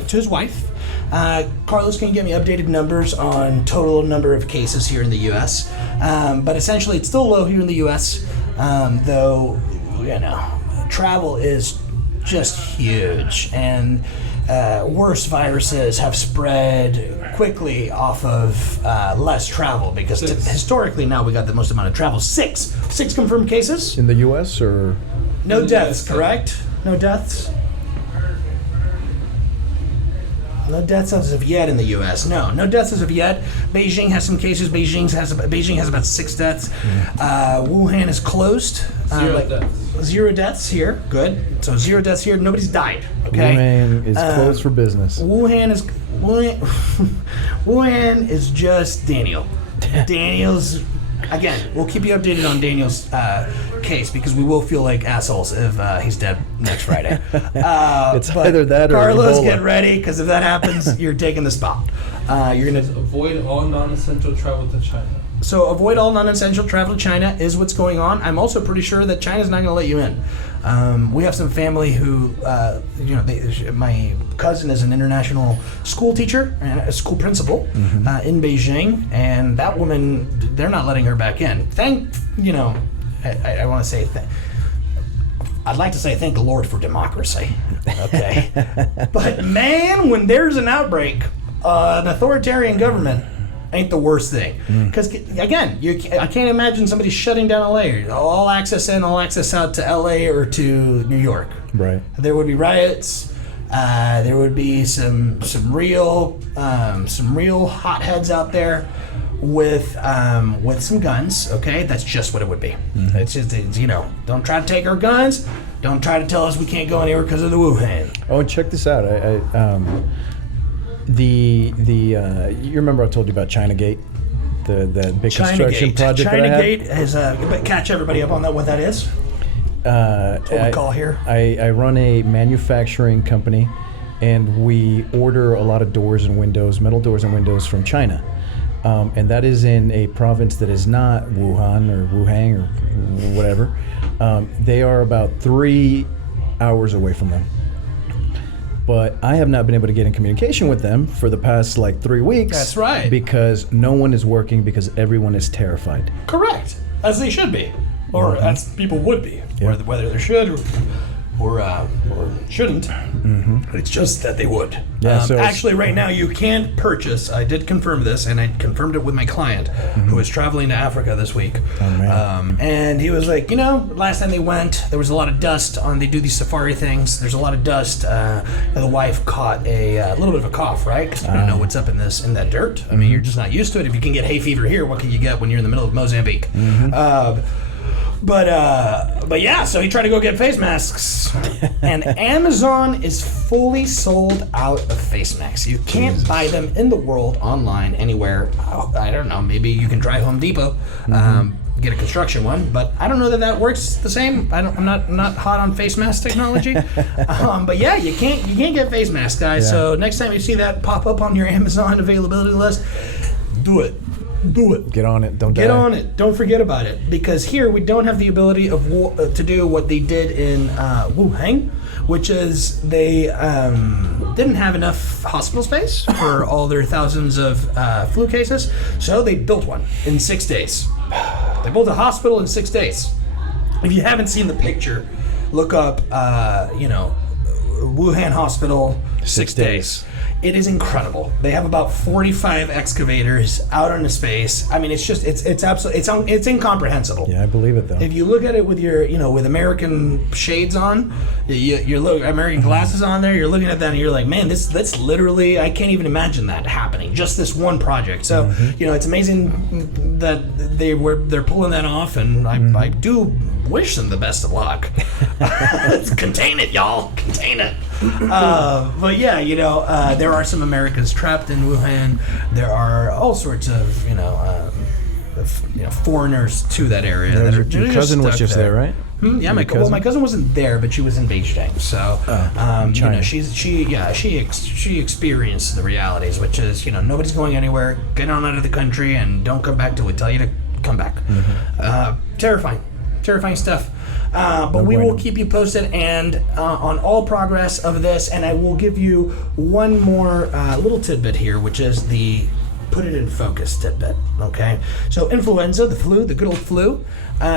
his wife. Carlos, can you get me updated numbers on total number of cases here in the U.S.? But essentially, it's still low here in the U.S., though, you know, travel is just huge, and worse viruses have spread quickly off of less travel, because historically now we got the most amount of travel. Six confirmed cases in the U.S. or no deaths, correct? No deaths. No deaths as of yet in the U.S. No deaths as of yet. Beijing has some cases. Beijing has about 6 deaths. Wuhan is closed. Zero deaths here. Good. So 0 deaths here. Nobody's died. Okay. Wuhan is closed for business. Wuhan is just Daniel. Daniel's. Again, we'll keep you updated on Daniel's case because we will feel like assholes if he's dead next Friday. It's either that or Carlos, Ebola. get ready because if that happens, you're taking the spot. You're gonna avoid all non-essential travel to China. So avoid all non-essential travel to China is what's going on. I'm also pretty sure that China's not going to let you in. We have some family who, my cousin is an international school teacher and a school principal in Beijing, and that woman, they're not letting her back in. I want to say, I'd like to say thank the Lord for democracy, okay? But man, when there's an outbreak, an authoritarian government ain't the worst thing. Because, again, I can't imagine somebody shutting down LA. All access in, all access out to LA or to New York. Right. There would be riots. There would be some real hotheads out there with some guns. Okay, that's just what it would be. It's just don't try to take our guns. Don't try to tell us we can't go anywhere because of the Wuhan. Oh, and check this out. You remember I told you about Chinagate, the big construction project that I had? Chinagate is catch everybody up on that. What that is? What we call here. I run a manufacturing company, and we order a lot of doors and windows, metal doors and windows from China, and that is in a province that is not Wuhan or Wuhan or whatever. They are about 3 hours away from them. But I have not been able to get in communication with them for the past 3 weeks. That's right. Because no one is working because everyone is terrified. Correct, as they should be, or as people would be, whether they should or shouldn't. It's just that they would. Yeah, actually, right now you can't purchase. I did confirm this, and I confirmed it with my client who is traveling to Africa this week. Oh, man. And he was like, last time they went, there was a lot of dust on. They do these safari things. There's a lot of dust. The wife caught a little bit of a cough, right? Because we don't know what's up in that dirt. I mean, you're just not used to it. If you can get hay fever here, what can you get when you're in the middle of Mozambique? But yeah, so he tried to go get face masks, and Amazon is fully sold out of face masks. You can't buy them in the world online anywhere. I don't know. Maybe you can try Home Depot, get a construction one, but I don't know that works the same. I'm not hot on face mask technology, but yeah, you can't get face masks, guys. Yeah. So next time you see that pop up on your Amazon availability list, do it. Get on it. Don't get on it. Don't forget about it. Because here we don't have the ability to do what they did in Wuhan, which is they didn't have enough hospital space for all their thousands of flu cases, so they built one in 6 days. They built a hospital in 6 days. If you haven't seen the picture, look up, Wuhan Hospital, 6 days. It is incredible. They have about 45 excavators out into space. I mean, it's absolutely, it's incomprehensible. Yeah, I believe it though. If you look at it with your, with American shades on, American glasses on there, you're looking at that and you're like, man, that's literally, I can't even imagine that happening. Just this one project. So, it's amazing that they're pulling that off, and I do wish them the best of luck. Contain it, y'all. Contain it. But yeah, there are some Americans trapped in Wuhan. There are all sorts of, foreigners to that area. Your cousin was just there, right? Yeah, my cousin wasn't there, but she was in Beijing. So, she experienced the realities, which is, nobody's going anywhere. Get on out of the country and don't come back till we tell you to come back. Terrifying stuff. But we will keep you posted and on all progress of this, and I will give you one more little tidbit here, which is the put it in focus tidbit, okay? So influenza, the flu, the good old flu,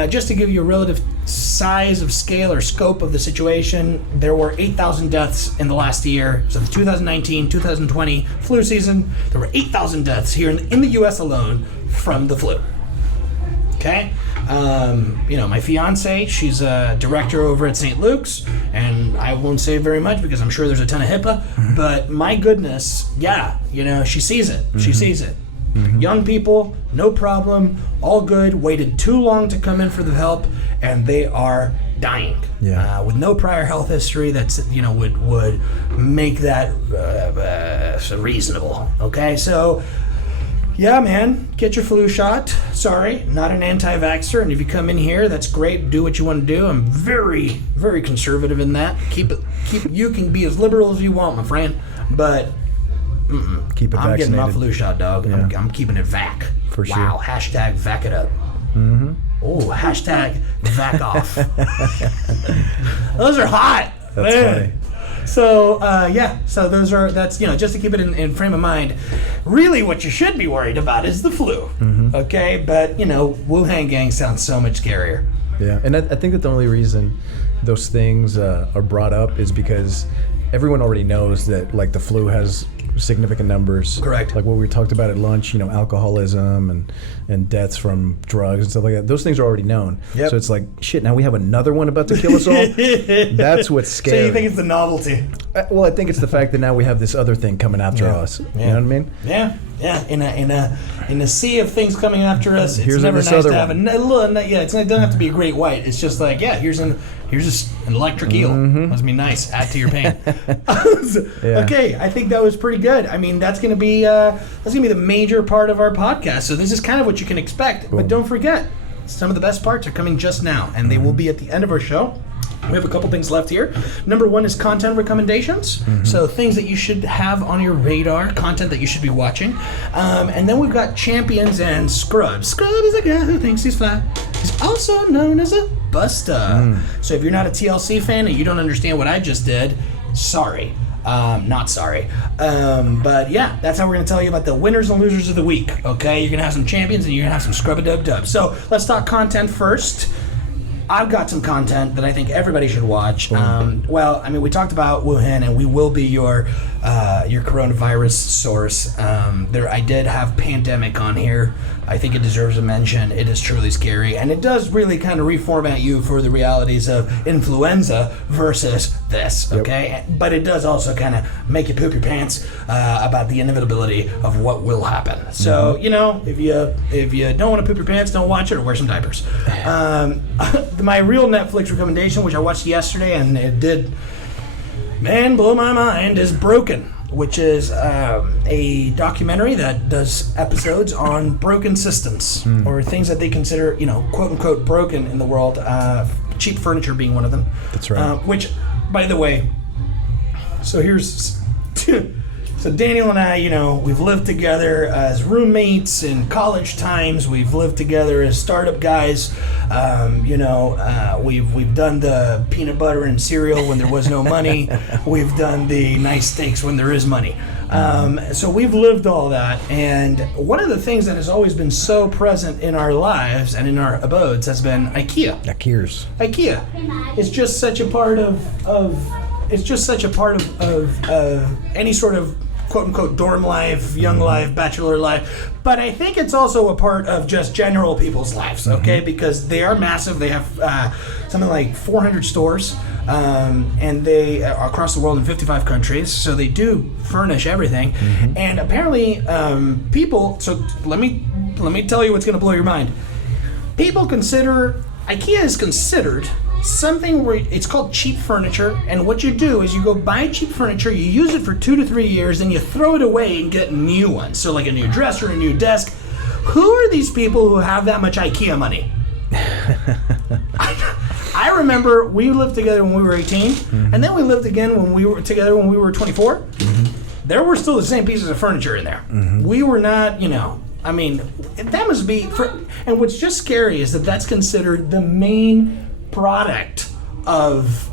just to give you a relative size of scale or scope of the situation, there were 8,000 deaths in the last year. So the 2019-2020 flu season, there were 8,000 deaths here in the U.S. alone from the flu. Okay? My fiance, she's a director over at St. Luke's, and I won't say very much because I'm sure there's a ton of HIPAA, but my goodness, yeah, she sees it. She sees it. Young people, no problem, all good, waited too long to come in for the help, and they are dying. Yeah. With no prior health history that's, would make that reasonable. Okay, so... yeah, man, get your flu shot. Sorry, not an anti-vaxxer. And if you come in here, that's great. Do what you want to do. I'm very, very conservative in that. You can be as liberal as you want, my friend. But keep it vaccinated. I'm getting my flu shot, dog. Yeah. I'm keeping it vac. For sure. Wow, hashtag vac it up. Oh, hashtag vac off. Those are hot. That's funny. So, that's just to keep it in frame of mind. Really, what you should be worried about is the flu, okay? But, Wuhan gang sounds so much scarier. Yeah, and I think that the only reason those things are brought up is because everyone already knows that, like, the flu has significant numbers. Correct. Like what we talked about at lunch, alcoholism and deaths from drugs and stuff like that. Those things are already known. Yep. So it's like, shit, now we have another one about to kill us all? That's what's scary. So you think it's the novelty? Well, I think it's the fact that now we have this other thing coming after us. Yeah. You know what I mean? Yeah. In a sea of things coming after us, it's Here's never nice to have one. it doesn't have to be a great white. It's just like, here's an electric eel. Must be nice. Add to your pain. Okay, I think that was pretty good. I mean, that's gonna be the major part of our podcast. So this is kind of what you can expect. But don't forget, some of the best parts are coming just now, and they will be at the end of our show. We have a couple things left here. Number one is content recommendations. So things that you should have on your radar, content that you should be watching. And then we've got champions and Scrub. Scrub is a guy who thinks he's fly. He's also known as a busta. So if you're not a TLC fan and you don't understand what I just did, sorry. Not sorry. But yeah, that's how we're going to tell you about the winners and losers of the week. Okay, you're going to have some champions and you're going to have some scrub-a-dub-dub. So let's talk content first. I've got some content that I think everybody should watch. We talked about Wuhan, and we will be your coronavirus source. I did have Pandemic on here. I think it deserves a mention. It is truly scary, and it does really kind of reformat you for the realities of influenza versus this, okay? Yep. But it does also kind of make you poop your pants about the inevitability of what will happen. So, if you don't want to poop your pants, don't watch it or wear some diapers. My real Netflix recommendation, which I watched yesterday, and it did, blow my mind, is Broken, which is a documentary that does episodes on broken systems or things that they consider, quote unquote, broken in the world. Cheap furniture being one of them. That's right. Which, by the way, so Daniel and I, we've lived together as roommates in college times. We've lived together as startup guys. We've done the peanut butter and cereal when there was no money. We've done the nice steaks when there is money. So we've lived all that. And one of the things that has always been so present in our lives and in our abodes has been IKEA. IKEA. It's just such a part of any sort of quote-unquote dorm life, young life, bachelor life, but I think it's also a part of just general people's lives, okay? Because they are massive. They have something like 400 stores, and they are across the world in 55 countries, so they do furnish everything. And apparently people, so let me tell you what's going to blow your mind. IKEA is considered something where it's called cheap furniture, and what you do is you go buy cheap furniture, you use it for 2 to 3 years, then you throw it away and get new ones. So like a new dresser, a new desk. Who are these people who have that much IKEA money? I remember we lived together when we were 18, and then we lived again when we were together when we were 24. There were still the same pieces of furniture in there. We were not, that must be, and what's just scary is that that's considered the main product of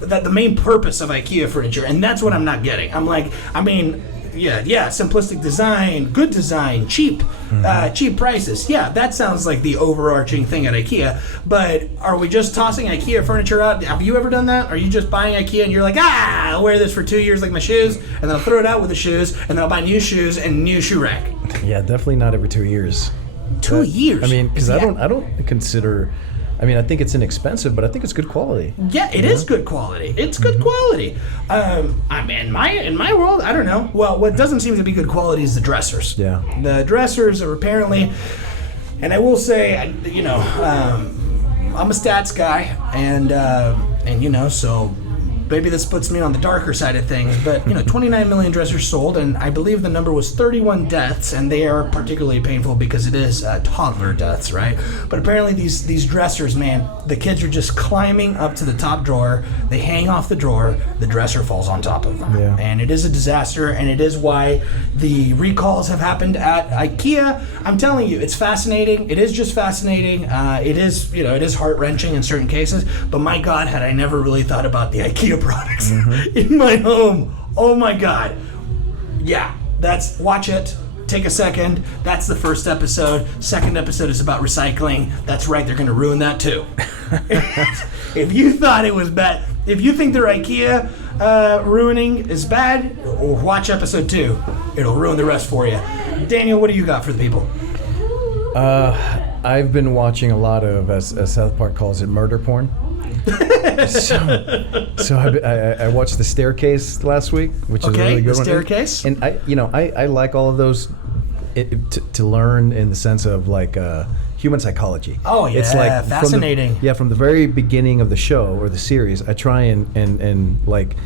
that, the main purpose of IKEA furniture, and that's what I'm not getting. Simplistic design, good design, cheap prices. Yeah, that sounds like the overarching thing at IKEA. But are we just tossing IKEA furniture out? Have you ever done that? Are you just buying IKEA and you're like, I'll wear this for 2 years like my shoes, and then I'll throw it out with the shoes, and then I'll buy new shoes and new shoe rack? Yeah, definitely not every 2 years. 2 years. I mean, because Yeah. I don't consider. I mean, I think it's inexpensive, but I think it's good quality. Yeah, it is good quality. It's good quality. I mean, in my world, I don't know. Well, what doesn't seem to be good quality is the dressers. Yeah. The dressers are apparently, and I will say, I'm a stats guy, and so maybe this puts me on the darker side of things, but 29 million dressers sold, and I believe the number was 31 deaths, and they are particularly painful because it is toddler deaths, right? But apparently these dressers, man, the kids are just climbing up to the top drawer. They hang off the drawer. The dresser falls on top of them, Yeah. and it is a disaster. And it is why the recalls have happened at IKEA. I'm telling you, it's fascinating. It is just fascinating. It is it is heart wrenching in certain cases. But my God, had I never really thought about the IKEA products in my home. Oh my God. Yeah, watch it. Take a second. That's the first episode. Second episode is about recycling. That's right, they're going to ruin that too. If you thought it was bad, if you think their IKEA ruining is bad, watch episode 2. It'll ruin the rest for you. Daniel, what do you got for the people? I've been watching a lot of, as South Park calls it, murder porn. So I watched The Staircase last week, which is a really good The one. Staircase. And I like all of those to learn in the sense of like human psychology. Oh yeah, it's like fascinating. From the very beginning of the show or the series, I try and like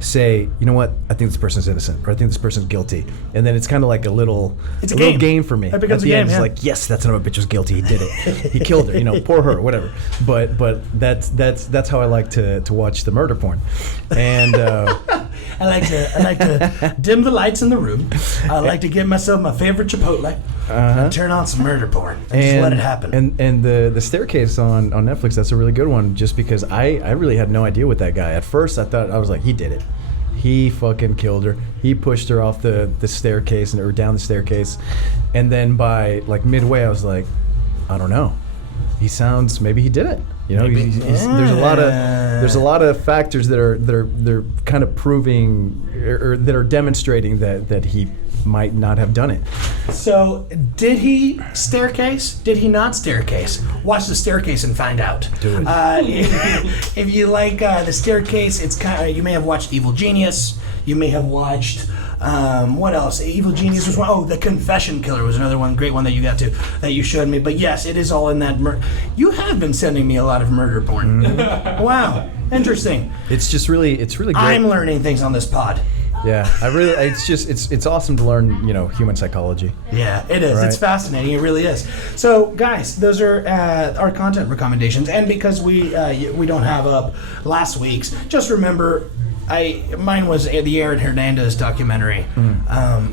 say, you know what, I think this person's innocent, or I think this person's guilty, and then it's kind of like a little game for me. It becomes At the a end, game, it's like, yes, that son of a bitch was guilty. He did it. He killed her. Poor her, whatever. But that's how I like to watch the murder porn, and I like to dim the lights in the room. I like to get myself my favorite Chipotle and turn on some murder porn and just let it happen. And the Staircase on Netflix, that's a really good one, just because I really had no idea what that guy. At first, I was like, he did it. He fucking killed her. He pushed her off the staircase or down the staircase, and then by like midway, I was like, I don't know. Maybe he did it. There's a lot of factors that are kind of proving or that are demonstrating that he might not have done it. So, did he staircase? Did he not staircase? Watch The Staircase and find out. Do it. If you like The Staircase, it's kind of, you may have watched Evil Genius. You may have watched what else? Evil Genius was one. Oh, The Confession Killer was another one, great one that you showed me. But yes, it is all in that. You have been sending me a lot of murder porn. Wow, interesting. It's really great. I'm learning things on this pod. Yeah, it's awesome to learn, human psychology. Yeah, it is. Right. It's fascinating. It really is. So, guys, those are our content recommendations. And because we don't have up last week's, just remember, mine was the Aaron Hernandez documentary.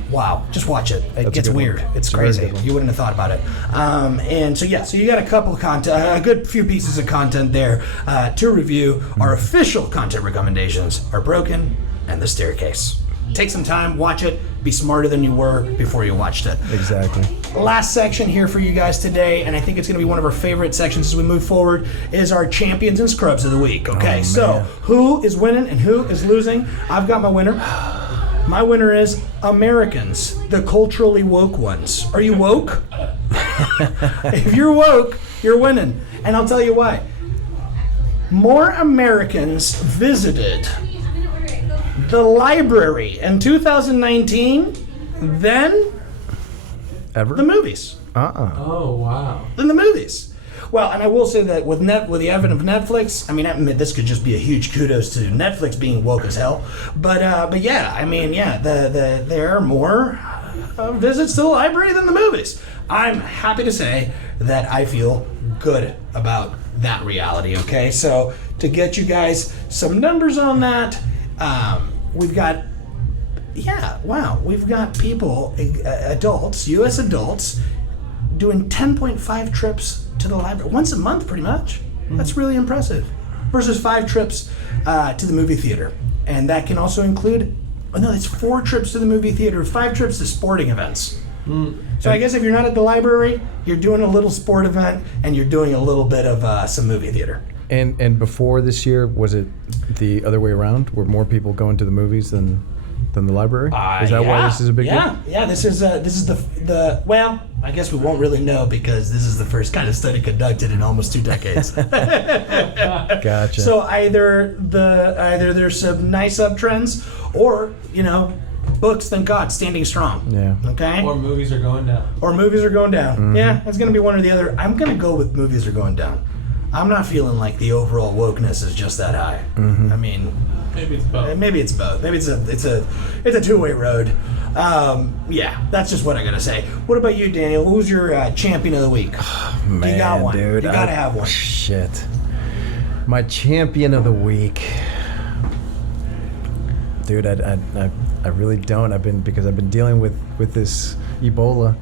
Wow, just watch it. It gets weird. It's crazy. You wouldn't have thought about it. And so you got a couple of a good few pieces of content there to review. Our official content recommendations are Broken and The Staircase. Take some time, watch it, be smarter than you were before you watched it. Exactly. Last section here for you guys today, and I think it's going to be one of our favorite sections as we move forward, is our champions and scrubs of the week. Okay, so who is winning and who is losing? I've got my winner. My winner is Americans, the culturally woke ones. Are you woke? If you're woke, you're winning. And I'll tell you why. More Americans visited the library in 2019 than Ever? the movies. Oh, wow. Than the movies. Well, and I will say that with the advent of Netflix, I mean, this could just be a huge kudos to Netflix being woke as hell. But yeah, I mean, yeah, there are more visits to the library than the movies. I'm happy to say that I feel good about that reality. Okay, so to get you guys some numbers on that. We've got people, adults, U.S. adults, doing 10.5 trips to the library once a month, pretty much. That's really impressive. Versus 5 trips to the movie theater, and that can also include. Oh no, it's 4 trips to the movie theater, 5 trips to sporting events. So I guess if you're not at the library, you're doing a little sport event, and you're doing a little bit of some movie theater. And before this year, was it the other way around? Were more people going to the movies than than the library? Is that why this is a big deal? Yeah, this is the well, I guess we won't really know because this is the first kind of study conducted in almost 2 decades. Gotcha. So either there's some nice uptrends, or books, thank God, standing strong. Yeah. Okay. Or movies are going down. Mm-hmm. Yeah, it's gonna be one or the other. I'm gonna go with movies are going down. I'm not feeling like the overall wokeness is just that high. Mm-hmm. I mean, maybe it's both. Maybe it's both. Maybe it's a two-way road. Yeah, that's just what I gotta say. What about you, Daniel? Who's your champion of the week? Man, you got one. Dude, you gotta have one. Shit. My champion of the week. Dude, I really don't. I've been dealing with this Ebola.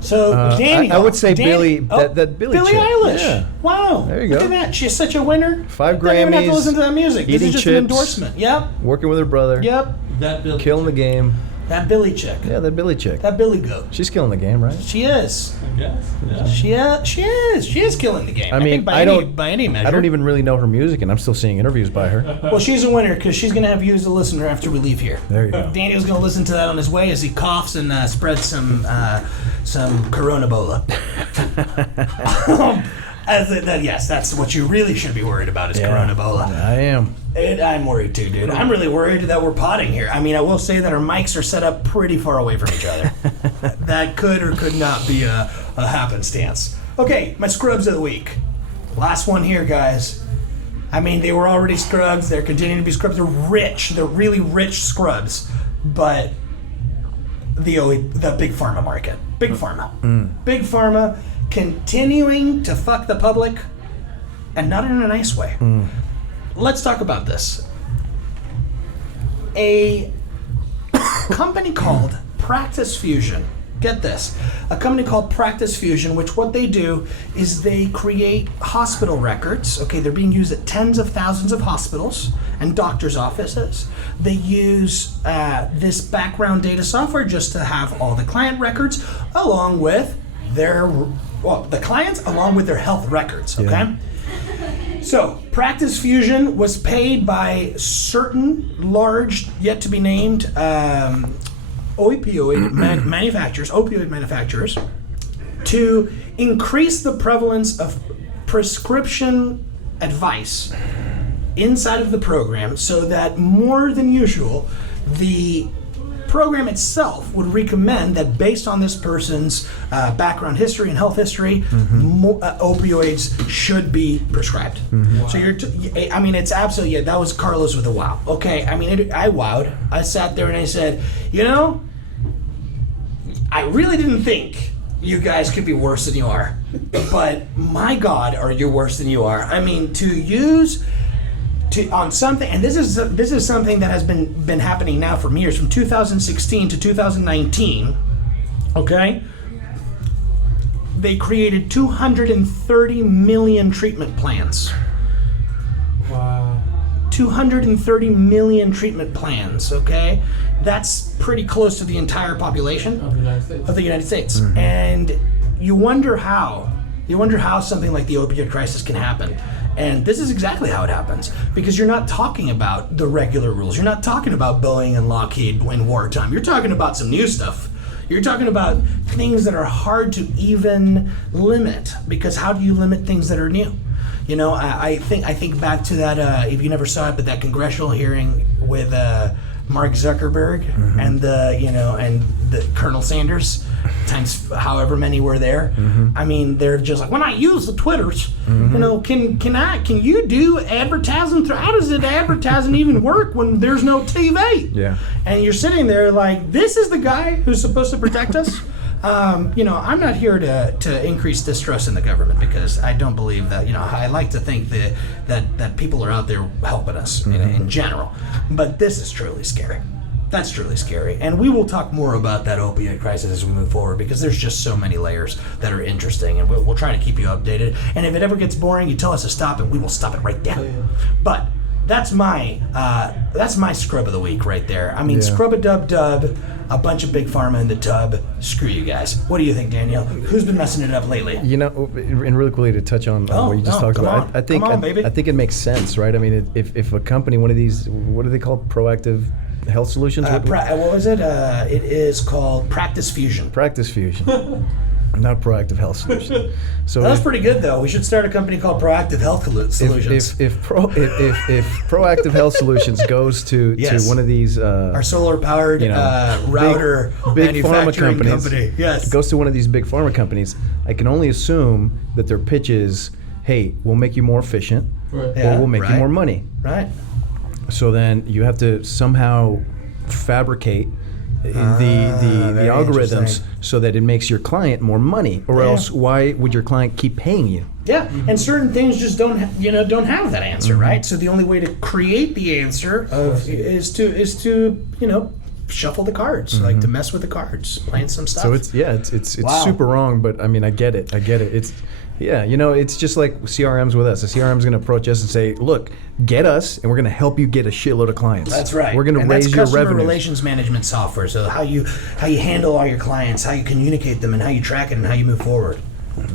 So Daniel, I would say Billie Billie chick. Eilish. Yeah. Wow, there you go. Look at that. She's such a winner. 5 Don't even have to Grammys, listen to that music. This eating is just chips, an endorsement. Yep. Working with her brother. Yep. That Billie Killing the game. That Billie chick. Yeah, that Billie chick. That Billie goat. She's killing the game, right? She is. I guess. Yeah. She is. She is killing the game. I mean, think by any measure. I don't even really know her music, and I'm still seeing interviews by her. Well, she's a winner because she's going to have you as a listener after we leave here. There you go. Daniel's going to listen to that on his way as he coughs and spreads some Coronabola. Yes, that's what you really should be worried about is Coronabola. I am. And I'm worried too, dude. I'm really worried that we're potting here. I mean, I will say that our mics are set up pretty far away from each other. That could or could not be a happenstance. Okay, my scrubs of the week. Last one here, guys. I mean, they were already scrubs. They're continuing to be scrubs. They're rich. They're really rich scrubs. But the big pharma market. Big pharma. Big pharma continuing to fuck the public, and not in a nice way. Let's talk about this. A company called Practice Fusion. Get this. A company called Practice Fusion, which what they do is they create hospital records. Okay, they're being used at tens of thousands of hospitals and doctors' offices. They use this background data software just to have all the client records along with the clients along with their health records, okay? Yeah. So, Practice Fusion was paid by certain large, yet to be named, opioid manufacturers to increase the prevalence of prescription advice inside of the program so that more than usual, the program itself would recommend that based on this person's background history and health history, opioids should be prescribed. Wow. So I mean, it's absolutely, that was Carlos with a wow. Okay, I mean, I wowed. I sat there and I said, I really didn't think you guys could be worse than you are. But my God, are you worse than you are? I mean, on something, and this is something that has been happening now for years, from 2016 to 2019. Okay, they created 230 million treatment plans. Wow. 230 million treatment plans. Okay, that's pretty close to the entire population of the United States. Mm-hmm. And you wonder how something like the opioid crisis can happen. And this is exactly how it happens, because you're not talking about the regular rules. You're not talking about Boeing and Lockheed in wartime. You're talking about some new stuff. You're talking about things that are hard to even limit, because how do you limit things that are new? I think back to that, if you never saw it, but that congressional hearing with Mark Zuckerberg and the Colonel Sanders times however many were there. I mean, they're just like, when I use the Twitters, can you do advertising? How does it advertising even work when there's no TV? Yeah. And you're sitting there like, this is the guy who's supposed to protect us. I'm not here to increase distrust in the government, because I don't believe that, I like to think that people are out there helping us in general. But this is truly scary. That's truly scary. And we will talk more about that opioid crisis as we move forward, because there's just so many layers that are interesting, and we'll try to keep you updated. And if it ever gets boring, you tell us to stop it, we will stop it right down. Oh, yeah. But that's my scrub of the week right there. I mean, scrub-a-dub-dub, a bunch of big pharma in the tub. Screw you guys. What do you think, Daniel? Who's been messing it up lately? And really quickly to touch on what you just talked about, I think it makes sense, right? I mean, if a company, one of these, what are they called, proactive Health Solutions. What was it? It is called Practice Fusion. Practice Fusion. Not Proactive Health Solutions. So that's pretty good, though. We should start a company called Proactive Health Solutions. If Proactive Health Solutions goes to one of these our solar powered router big pharma company, goes to one of these big pharma companies, I can only assume that their pitch is, hey, we'll make you more efficient, or we'll make you more money. Right. So then you have to somehow fabricate the algorithms so that it makes your client more money, or else why would your client keep paying you? Yeah, and certain things just don't have that answer, right? So the only way to create the answer is to shuffle the cards, like to mess with the cards, playing some stuff. So it's super wrong, but I mean I get it. It's it's just like CRMs with us. The CRM's going to approach us and say, look, get us, and we're going to help you get a shitload of clients. That's right. We're going to raise your revenue. Customer relations management software. So how you handle all your clients, how you communicate them, and how you track it, and how you move forward.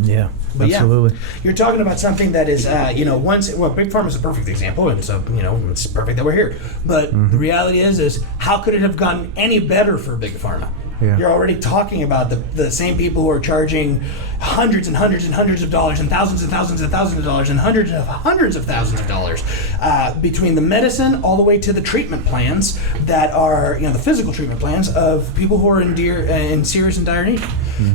Yeah, absolutely. You're talking about something that is, Big Pharma is a perfect example, and so it's perfect that we're here. But the reality is how could it have gotten any better for Big Pharma? Yeah. You're already talking about the same people who are charging hundreds and hundreds and hundreds of dollars and thousands and thousands and thousands of dollars and hundreds of thousands of dollars between the medicine all the way to the treatment plans that are, the physical treatment plans of people who are in serious and dire need.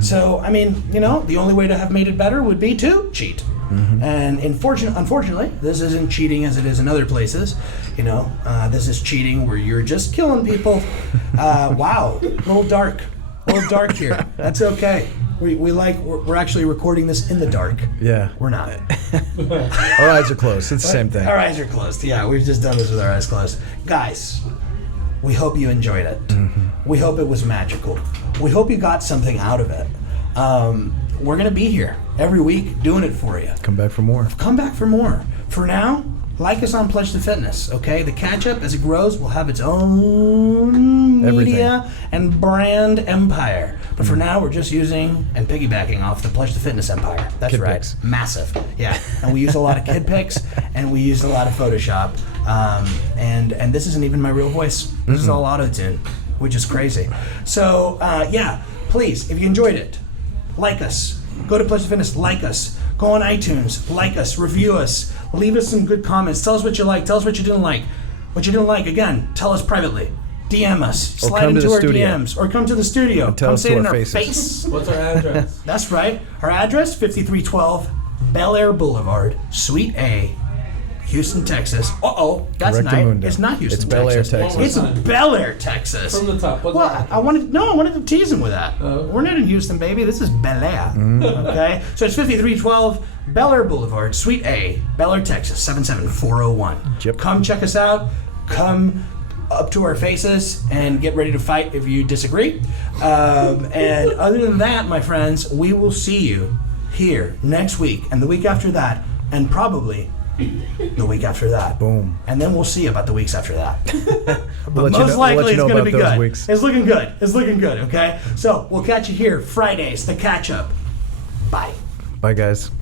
So, I mean, the only way to have made it better would be to cheat. And unfortunately, this isn't cheating as it is in other places. This is cheating where you're just killing people. Wow, a little dark here. That's okay. We're actually recording this in the dark. Yeah, we're not. Our eyes are closed. It's the same thing. Our eyes are closed. Yeah, we've just done this with our eyes closed, guys. We hope you enjoyed it. We hope it was magical. We hope you got something out of it. We're going to be here every week doing it for you. Come back for more. Come back for more. For now, like us on Pledge to Fitness, okay? The Catchup, as it grows, will have its own media and brand empire. But for now, we're just using and piggybacking off the Pledge to Fitness empire. That's kid right. pics. Massive. Yeah. And we use a lot of kid pics, and we use a lot of Photoshop. And this isn't even my real voice. This is all auto-tune, which is crazy. So, please, if you enjoyed it, like us. Go to Pledge to Fitness, like us. Go on iTunes, like us, review us, leave us some good comments. Tell us what you like, tell us what you didn't like. What you didn't like, again, tell us privately. DM us, slide into our DMs, or come to the studio. Come say it in our face. What's our address? That's right. Our address, 5312 Bellaire Boulevard, Suite A, Houston, Texas. That's nice. It's not Houston, it's Bellaire, Texas. It's Bellaire, Texas. From the top. I wanted to tease him with that. We're not in Houston, baby. This is Bellaire. Okay? So it's 5312 Bellaire Boulevard, Suite A, Bellaire, Texas, 77401. Yep. Come check us out. Come up to our faces and get ready to fight if you disagree. And other than that, my friends, we will see you here next week and the week after that, and probably the week after that. Boom. And then we'll see about the weeks after that. But most likely it's going to be good. Weeks. It's looking good. It's looking good, okay? So we'll catch you here Fridays, the Catch Up. Bye. Bye, guys.